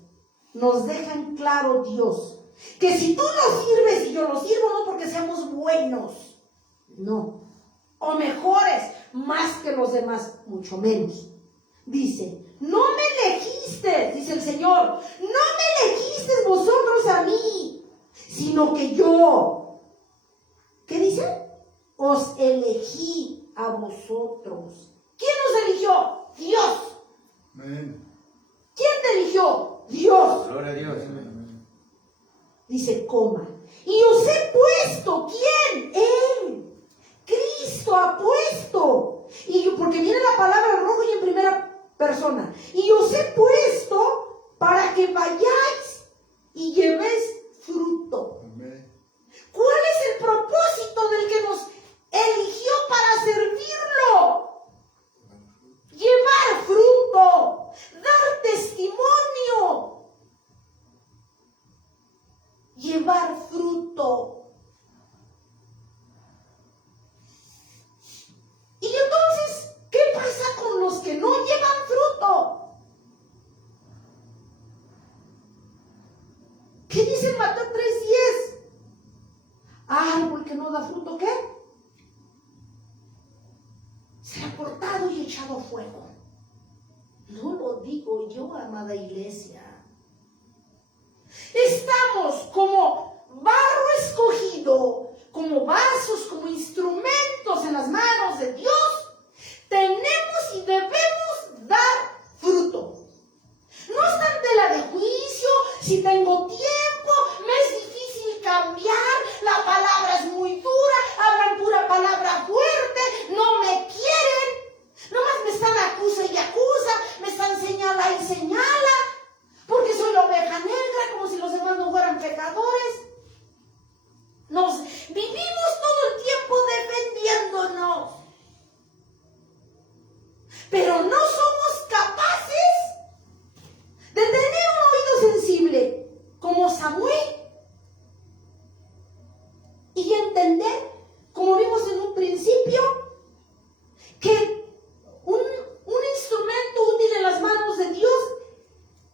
nos dejan claro Dios que si tú lo sirves y yo lo sirvo, no porque seamos buenos, no, o mejores más que los demás, mucho menos. Dice, no me elegiste, dice el Señor, no me elegiste vosotros a mí, sino que yo, ¿qué dice? Os elegí a vosotros. ¿Quién nos eligió? Dios. Amén. ¿Quién te eligió? Dios. Gloria a Dios. Amén. Dice, coma. Y os he puesto, ¿quién? Él. Cristo ha puesto. Porque viene la palabra rojo y en primera persona. Y os he puesto para que vayáis y llevéis fruto. Amén. ¿Cuál es el propósito del que nos eligió para servirlo? Llevar fruto, dar testimonio, llevar fruto. Y entonces, ¿qué pasa con los que no llevan fruto? ¿Qué dice Mateo 3:10? Árbol que no da fruto, ¿qué? Será cortado y echado a fuego. No lo digo yo, amada iglesia. Estamos como barro escogido, como vasos, como instrumentos en las manos de Dios. Tenemos y debemos dar fruto. No está en tela de juicio si tengo tiempo, me es difícil cambiar, la palabra es muy dura, hablan pura palabra fuerte, no me quieren, nomás me están acusa y acusa, me están señala y señala, porque soy la oveja negra, como si los demás no fueran pecadores. Nos vivimos todo el tiempo defendiéndonos, pero no somos capaces de tener un oído sensible como Samuel y entender, como vimos en un principio, que un instrumento útil en las manos de Dios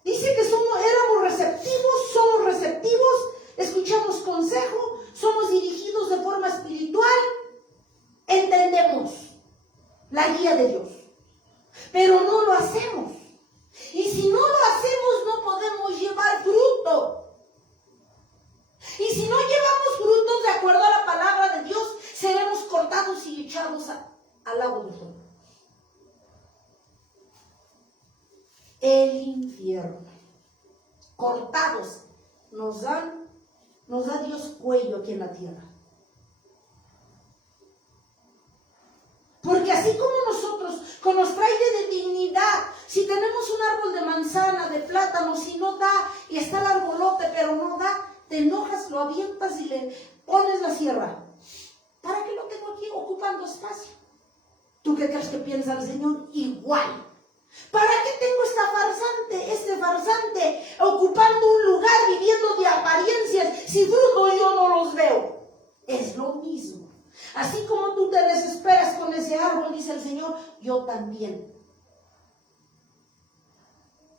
dice que éramos receptivos, somos receptivos, escuchamos consejo, somos dirigidos de forma espiritual, entendemos la guía de Dios, pero no lo hacemos. Y si no lo hacemos, no podemos llevar fruto. Y si no llevamos frutos de acuerdo a la palabra de Dios, seremos cortados y echados al lago de fuego. El infierno. Cortados. Nos da Dios cuello aquí en la tierra. Porque así como nosotros, con nuestra aire de dignidad, si tenemos un árbol de manzana, de plátano, si no da, y está el arbolote, pero no da, te enojas, lo avientas y le pones la sierra. ¿Para qué lo tengo aquí ocupando espacio? ¿Tú qué crees que piensa el Señor? Igual. ¿Para qué tengo este farsante, ocupando un lugar, viviendo de apariencias, si fruto yo no los veo? Es lo mismo. Así como tú te desesperas con ese árbol, dice el Señor, yo también.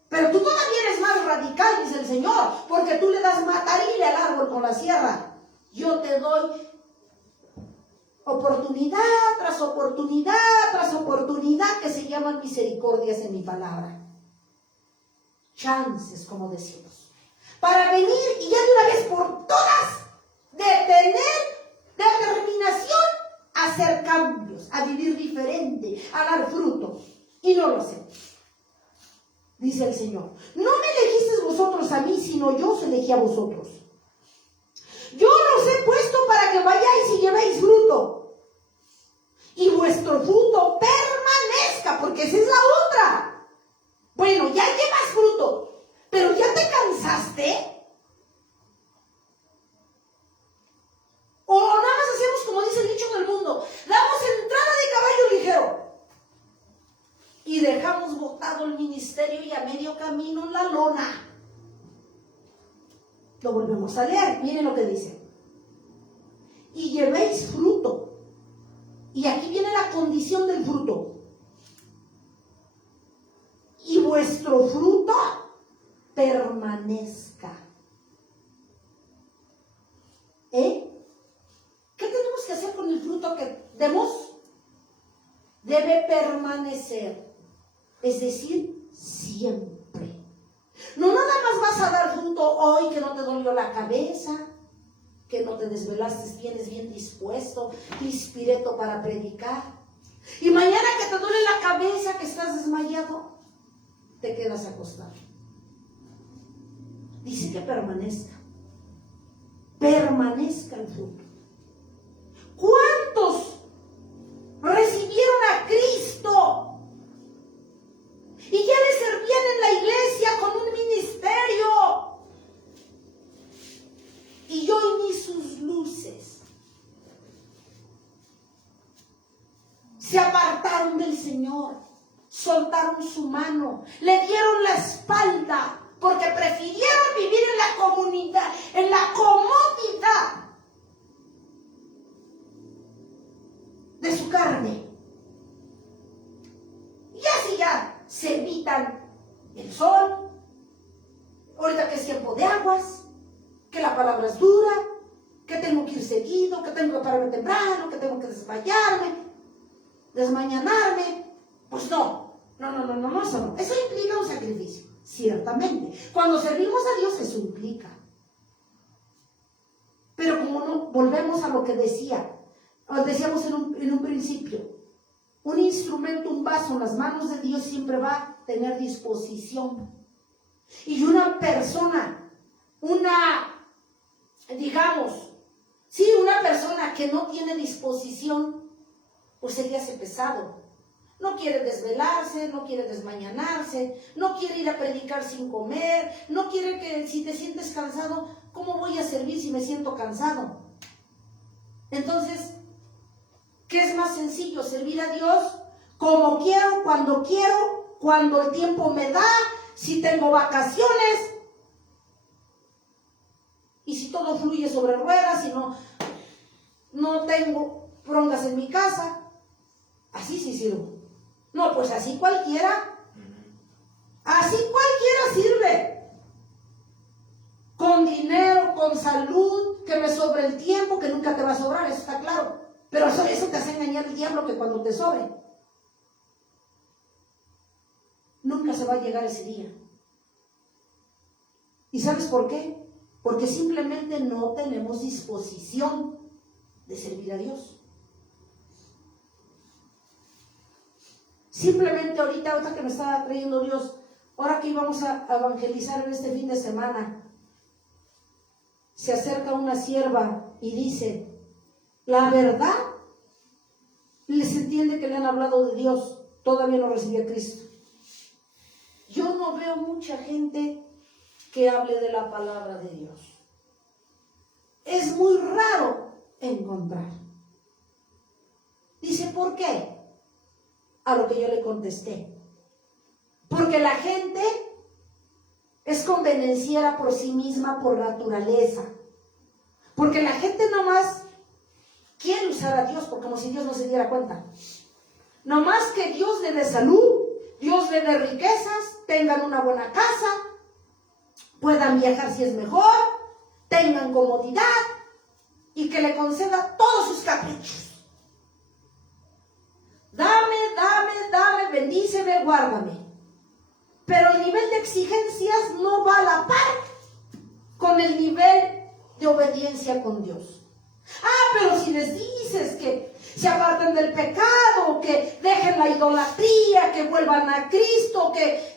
Pero tú todavía eres más radical, dice el Señor, porque tú le das matarile al árbol con la sierra. Yo te doy oportunidad tras oportunidad tras oportunidad, que se llaman misericordias en mi palabra. Chances, como decimos, para venir y ya de una vez por todas detener determinación a hacer cambios, a vivir diferente, a dar fruto. Y no lo hacemos. Dice el Señor, no me elegisteis vosotros a mí, sino yo os elegí a vosotros. Yo los he puesto para que vayáis y llevéis fruto. Y vuestro fruto permanezca, porque esa es la otra. Bueno, ya llevas fruto, pero ya te cansaste. O nada más hacemos como dice el dicho en el mundo, damos entrada de caballo ligero y dejamos botado el ministerio y a medio camino en la lona. Lo volvemos a leer, miren lo que dice. Y llevéis fruto. Y aquí viene la condición del fruto. Y vuestro fruto permanezca. ¿Qué tenemos que hacer con el fruto que demos? Debe permanecer. Es decir, siempre. No nada más vas a dar fruto hoy que no te dolió la cabeza, que no te desvelaste, vienes bien dispuesto, inspireto para predicar. Y mañana que te duele la cabeza, que estás desmayado, te quedas acostado. Dice que permanezca. permanezca el fruto. ¿Cuántos recibieron a Cristo y ya le servían en la iglesia con un ministerio? Y hoy ni sus luces se apartaron del Señor, soltaron su mano, le dieron la espalda, porque prefirieron vivir en la comunidad, en la comodidad de su carne. Y así ya se evitan el sol, ahorita que es tiempo de aguas, que la palabra es dura, que tengo que ir seguido, que tengo que pararme temprano, que tengo que desmañanarme. Pues no, eso no. Eso implica un sacrificio, ciertamente. Cuando servimos a Dios, eso implica. Pero como no, volvemos a lo que decíamos en un principio, un instrumento, un vaso en las manos de Dios siempre va a tener disposición. Y una persona, una persona que no tiene disposición, pues se le hace pesado. No quiere desvelarse, no quiere desmañanarse, no quiere ir a predicar sin comer, no quiere que si te sientes cansado, ¿cómo voy a servir si me siento cansado? Entonces, ¿qué es más sencillo? Servir a Dios como quiero, cuando el tiempo me da, si tengo vacaciones, y si todo fluye sobre ruedas, y no tengo brongas en mi casa, así sí sirvo. No, pues así cualquiera sirve. Con dinero, con salud, que me sobre el tiempo, que nunca te va a sobrar, eso está claro. Pero eso te hace engañar el diablo, que cuando te sobre, nunca se va a llegar ese día. ¿Y sabes por qué? Porque simplemente no tenemos disposición de servir a Dios. Simplemente ahorita que me estaba trayendo Dios, ahora que íbamos a evangelizar en este fin de semana, se acerca una sierva y dice, la verdad, les entiende que le han hablado de Dios, todavía no recibió a Cristo. Yo no veo mucha gente que hable de la palabra de Dios. Es muy raro encontrar. Dice, ¿por qué? A lo que yo le contesté. Porque la gente es convenenciera por sí misma, por naturaleza. Porque la gente nomás quiere usar a Dios, como si Dios no se diera cuenta. Nomás que Dios le dé salud, Dios le dé riquezas, tengan una buena casa, puedan viajar si es mejor, tengan comodidad y que le conceda todos sus caprichos. Dame, bendíceme, guárdame. Pero el nivel de exigencias no va a la par con el nivel de obediencia con Dios. Pero si les dices que se aparten del pecado, que dejen la idolatría, que vuelvan a Cristo, que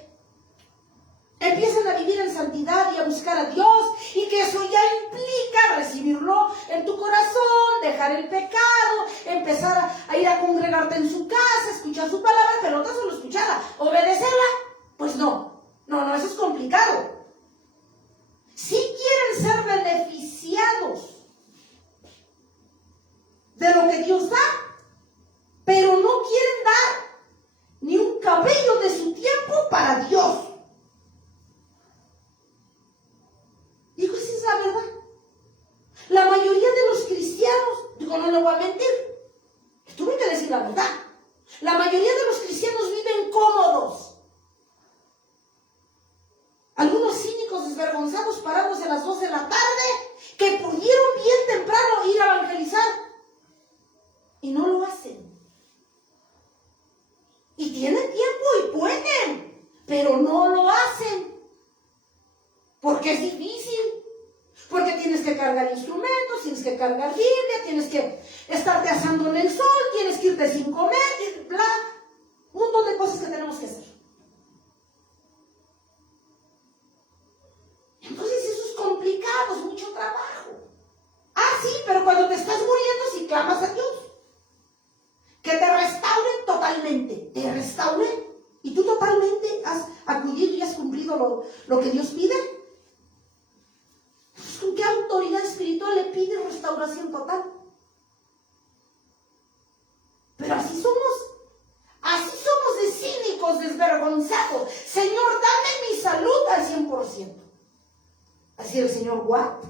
empiecen a vivir en santidad y a buscar a Dios, y que eso ya implica recibirlo en tu corazón, dejar el pecado, empezar a ir a congregarte en su casa, escuchar su palabra, pero no solo escucharla, obedecerla, pues no, eso es complicado. Si quieren ser beneficiados de lo que Dios da, pero no quieren dar ni un cabello de su tiempo para Dios. Digo, esa es la verdad. La mayoría de los cristianos, no le voy a mentir, tuve que decir la verdad. La mayoría de los cristianos viven cómodos. Algunos cínicos desvergonzados parados a las 2 de la tarde que pudieron bien temprano ir a evangelizar y no lo hacen. Y tienen tiempo y pueden, pero no lo hacen. Porque es difícil. Porque tienes que cargar instrumentos, tienes que cargar Biblia, tienes que estarte asando en el sol, tienes que irte sin comer, y bla. Un montón de cosas que tenemos que hacer. Entonces eso es complicado, es mucho trabajo. y clamas a Dios. Que te restauren totalmente. Te restauren. ¿Y tú totalmente has acudido y has cumplido lo que Dios pide? Entonces, ¿con qué autoridad espiritual le pide restauración total? Pero así somos de cínicos, desvergonzados. Señor, dame mi salud al 100%. Así el Señor, ¿what?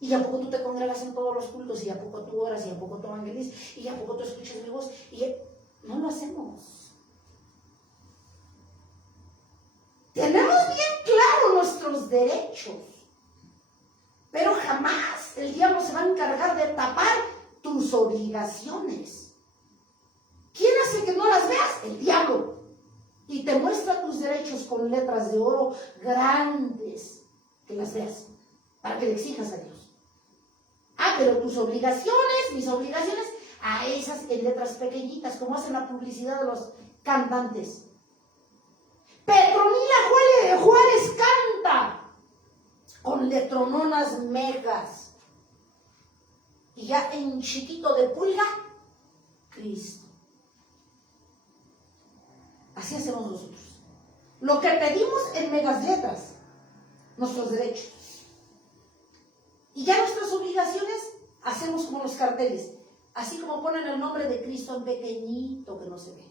¿Y a poco tú te congregas en todos los cultos? ¿Y a poco tú oras? ¿Y a poco tú evangelizas? ¿Y a poco tú escuchas mi voz? No lo hacemos. Tenemos bien claro nuestros derechos, pero jamás el diablo se va a encargar de tapar tus obligaciones. ¿Quién hace que no las veas? El diablo. Y te muestra tus derechos con letras de oro grandes, que las veas, para que le exijas a Dios. Pero tus obligaciones, mis obligaciones, a esas en letras pequeñitas, como hacen la publicidad de los cantantes. Petronila Juárez canta con letrononas megas. Y ya en chiquito de pulga, Cristo. Así hacemos nosotros. Lo que pedimos en megas letras, nuestros derechos. Y ya nuestras obligaciones hacemos como los carteles. Así como ponen el nombre de Cristo en pequeñito que no se ve.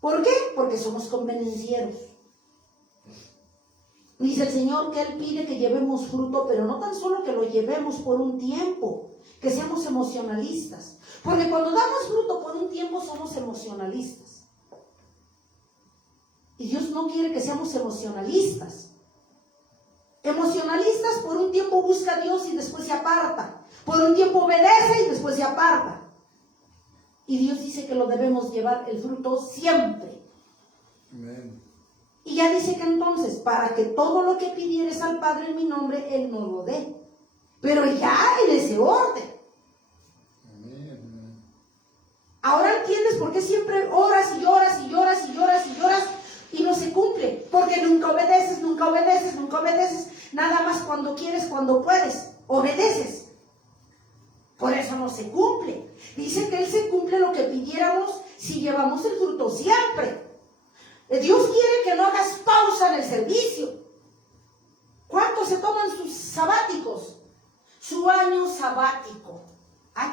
¿Por qué? Porque somos convenencieros. Dice el Señor que Él pide que llevemos fruto, pero no tan solo que lo llevemos por un tiempo, que seamos emocionalistas. Porque cuando damos fruto por un tiempo somos emocionalistas. Y Dios no quiere que seamos emocionalistas. Emocionalistas por un tiempo busca a Dios y después se aparta. Por un tiempo obedece y después se aparta. Y Dios dice que lo debemos llevar el fruto siempre. Amén. Y ya dice que entonces, para que todo lo que pidieres al Padre en mi nombre, Él nos lo dé. Pero ya en ese orden. Amén. Ahora entiendes por qué siempre oras y lloras y lloras y lloras y lloras y no se cumple. Porque nunca obedeces, nunca obedeces, nunca obedeces. Nada más cuando quieres, cuando puedes, obedeces. Por eso no se cumple. Dice que Él se cumple lo que pidiéramos si llevamos el fruto siempre. Dios quiere que no hagas pausa en el servicio. ¿Cuántos se toman sus sabáticos? Su año sabático.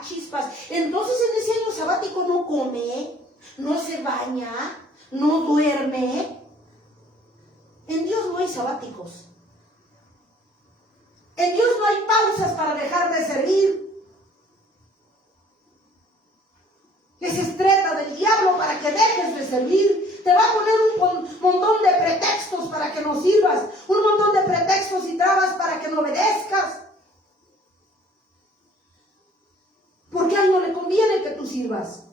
Chispas. Entonces en ese año sabático no come, no se baña, no duerme. En Dios no hay sabáticos. En Dios no hay pausas para dejar de servir. Que se estreta del diablo para que dejes de servir. Te va a poner un montón de pretextos para que no sirvas. Un montón de pretextos y trabas para que no obedezcas. Porque a Él no le conviene que tú sirvas.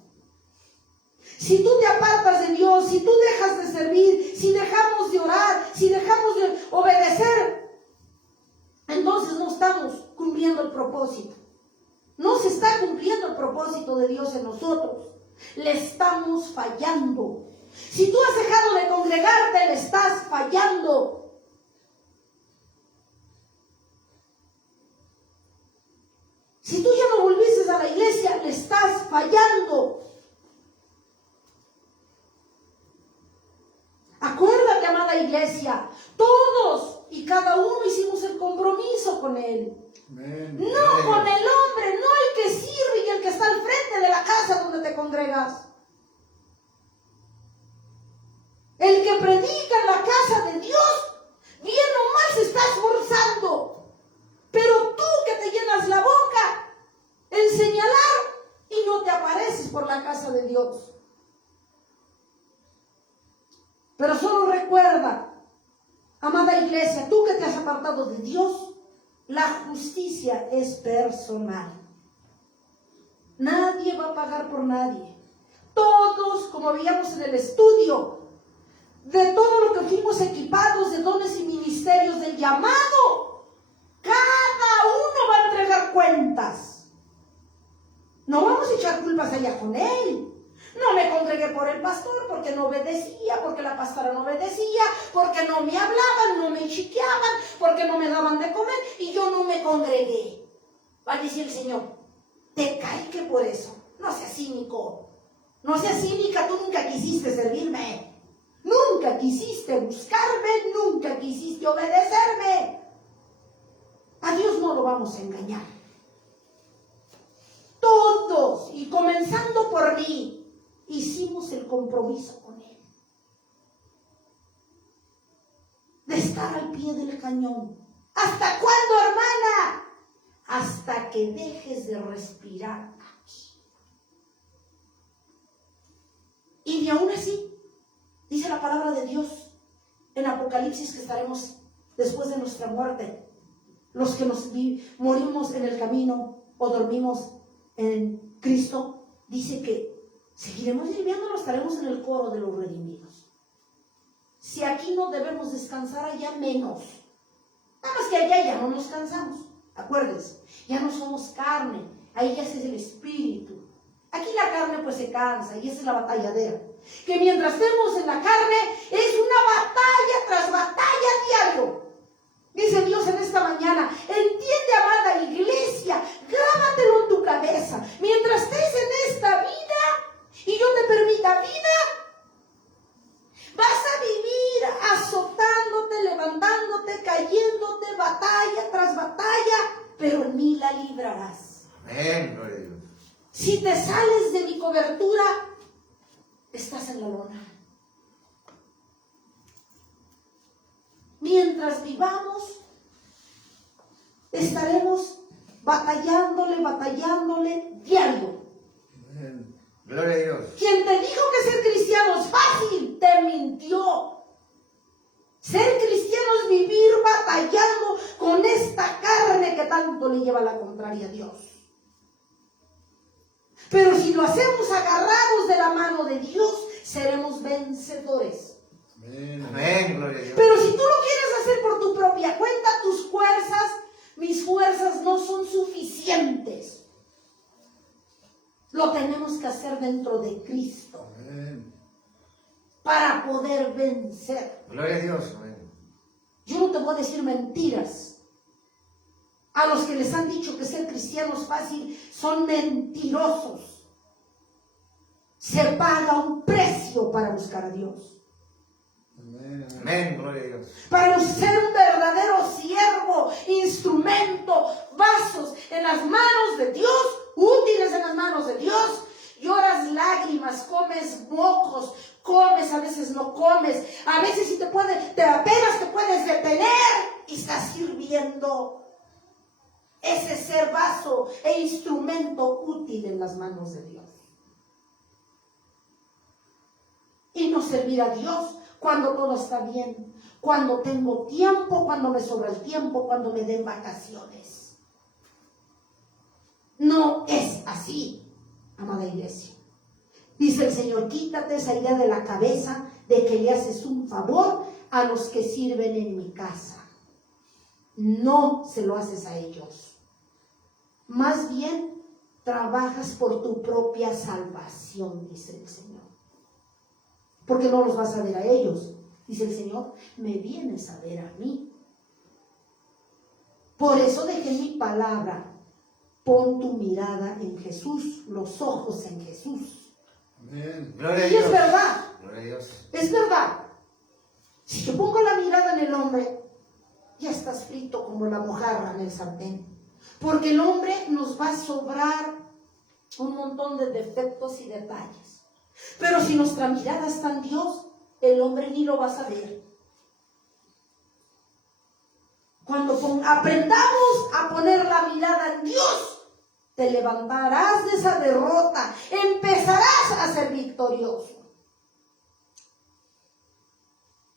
Si tú te apartas de Dios, si tú dejas de servir, si dejamos de orar, si dejamos de obedecer, entonces no estamos cumpliendo el propósito. No se está cumpliendo el propósito de Dios en nosotros. Le estamos fallando. Si tú has dejado de congregarte, le estás fallando. Si tú ya no volviste a la iglesia, le estás fallando. Acuérdate, amada iglesia, todos y cada uno hicimos el compromiso con Él. Amén. No con el hombre, no el que sirve y el que está al frente de la casa donde te congregas. El que predica en la casa de Dios, bien o mal se está esforzando. Pero tú que te llenas la boca en señalar y no te apareces por la casa de Dios. Pero solo recuerda, amada iglesia, tú que te has apartado de Dios, la justicia es personal. Nadie va a pagar por nadie. Todos, como veíamos en el estudio, de todo lo que fuimos equipados de dones y ministerios del llamado, cada uno va a entregar cuentas. No vamos a echar culpas allá con Él. No me congregué por el pastor porque no obedecía, porque la pastora no obedecía, porque no me hablaban, no me chiqueaban, porque no me daban de comer y yo no me congregué. Va a decir el Señor, te cae que por eso. No seas cínico. No seas cínica, tú nunca quisiste servirme. Nunca quisiste buscarme, nunca quisiste obedecerme. A Dios no lo vamos a engañar. Todos, y comenzando por mí, hicimos el compromiso con Él. De estar al pie del cañón. ¿Hasta cuándo, hermana? Hasta que dejes de respirar aquí. Y ni aún así, dice la palabra de Dios en Apocalipsis, que estaremos después de nuestra muerte. Los que nos morimos en el camino o dormimos en Cristo, dice que seguiremos viviendo, estaremos en el coro de los redimidos. Si aquí no debemos descansar, allá menos. Nada más que allá ya no nos cansamos. Acuérdense, ya no somos carne, ahí ya es el espíritu. Aquí la carne pues se cansa y esa es la batalladera. Que mientras estemos en la carne es una batalla tras batalla diario. Dice Dios en esta mañana, entiende, amada iglesia, grábatelo en tu cabeza. Mientras estés en esta vida y yo te permita vida, vas a vivir azotándote, levantándote, cayéndote, batalla tras batalla, pero en mí la librarás. Amén, gloria a Dios. Si te sales de mi cobertura, estás en la lona. Mientras vivamos, estaremos batallándole diario. Amén. Gloria a Dios. Quien te dijo que ser cristiano es fácil, te mintió. Ser cristiano es vivir batallando con esta carne que tanto le lleva a la contraria a Dios. Pero si lo hacemos agarrados de la mano de Dios, seremos vencedores. Amén. Amén, gloria a Dios. Pero si tú lo quieres hacer por tu propia cuenta, tus fuerzas, mis fuerzas no son suficientes. Lo tenemos que hacer dentro de Cristo Amén. para poder vencer. Gloria a Dios. Amén. Yo no te voy a decir mentiras. A los que les han dicho que ser cristiano es fácil, son mentirosos. Se paga un precio para buscar a Dios. Amén. Amén, gloria a Dios. Para ser un verdadero siervo, instrumento, vasos en las manos de Dios, útiles en las manos de Dios. Lloras lágrimas, comes mocos, comes, a veces no comes, a veces si apenas te puedes detener y estás sirviendo. Ese ser vaso e instrumento útil en las manos de Dios. Y no servir a Dios cuando todo está bien, cuando tengo tiempo, cuando me sobra el tiempo, cuando me den vacaciones. No es así, amada iglesia. Dice el Señor, quítate esa idea de la cabeza de que le haces un favor a los que sirven en mi casa. No se lo haces a ellos. Más bien, trabajas por tu propia salvación, dice el Señor. Porque no los vas a ver a ellos. Dice el Señor, me vienes a ver a mí. Por eso dejé mi palabra. Pon tu mirada en Jesús, los ojos en Jesús. Amén. Gloria a Y Dios. es verdad, Gloria a Dios. es verdad. Si yo pongo la mirada en el hombre, ya estás frito como la mojarra en el sartén. Porque el hombre nos va a sobrar un montón de defectos y detalles. Pero si nuestra mirada está en Dios, el hombre ni lo vas a ver. Cuando aprendamos a poner la mirada en Dios, te levantarás de esa derrota, empezarás a ser victorioso.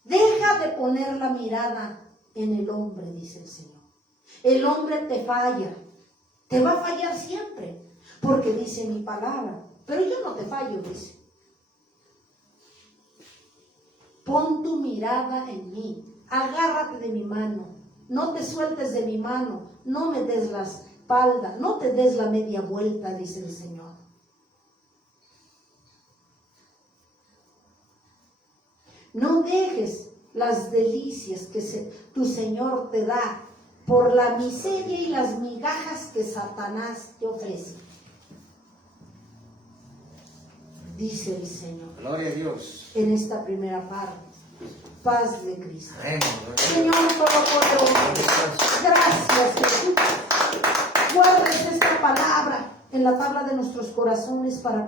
Deja de poner la mirada en el hombre, dice el Señor. El hombre te falla, te va a fallar siempre, porque dice mi palabra, pero yo no te fallo, dice. Pon tu mirada en mí, agárrate de mi mano, no te sueltes de mi mano, no me des la espalda, no te des la media vuelta, dice el Señor. No dejes las delicias que tu Señor te da por la miseria y las migajas que Satanás te ofrece. Dice el Señor Gloria a Dios. en esta primera parte. Paz de Cristo. Amén. Señor Todopoderoso, gracias Jesús. Guardes esta palabra en la tabla de nuestros corazones para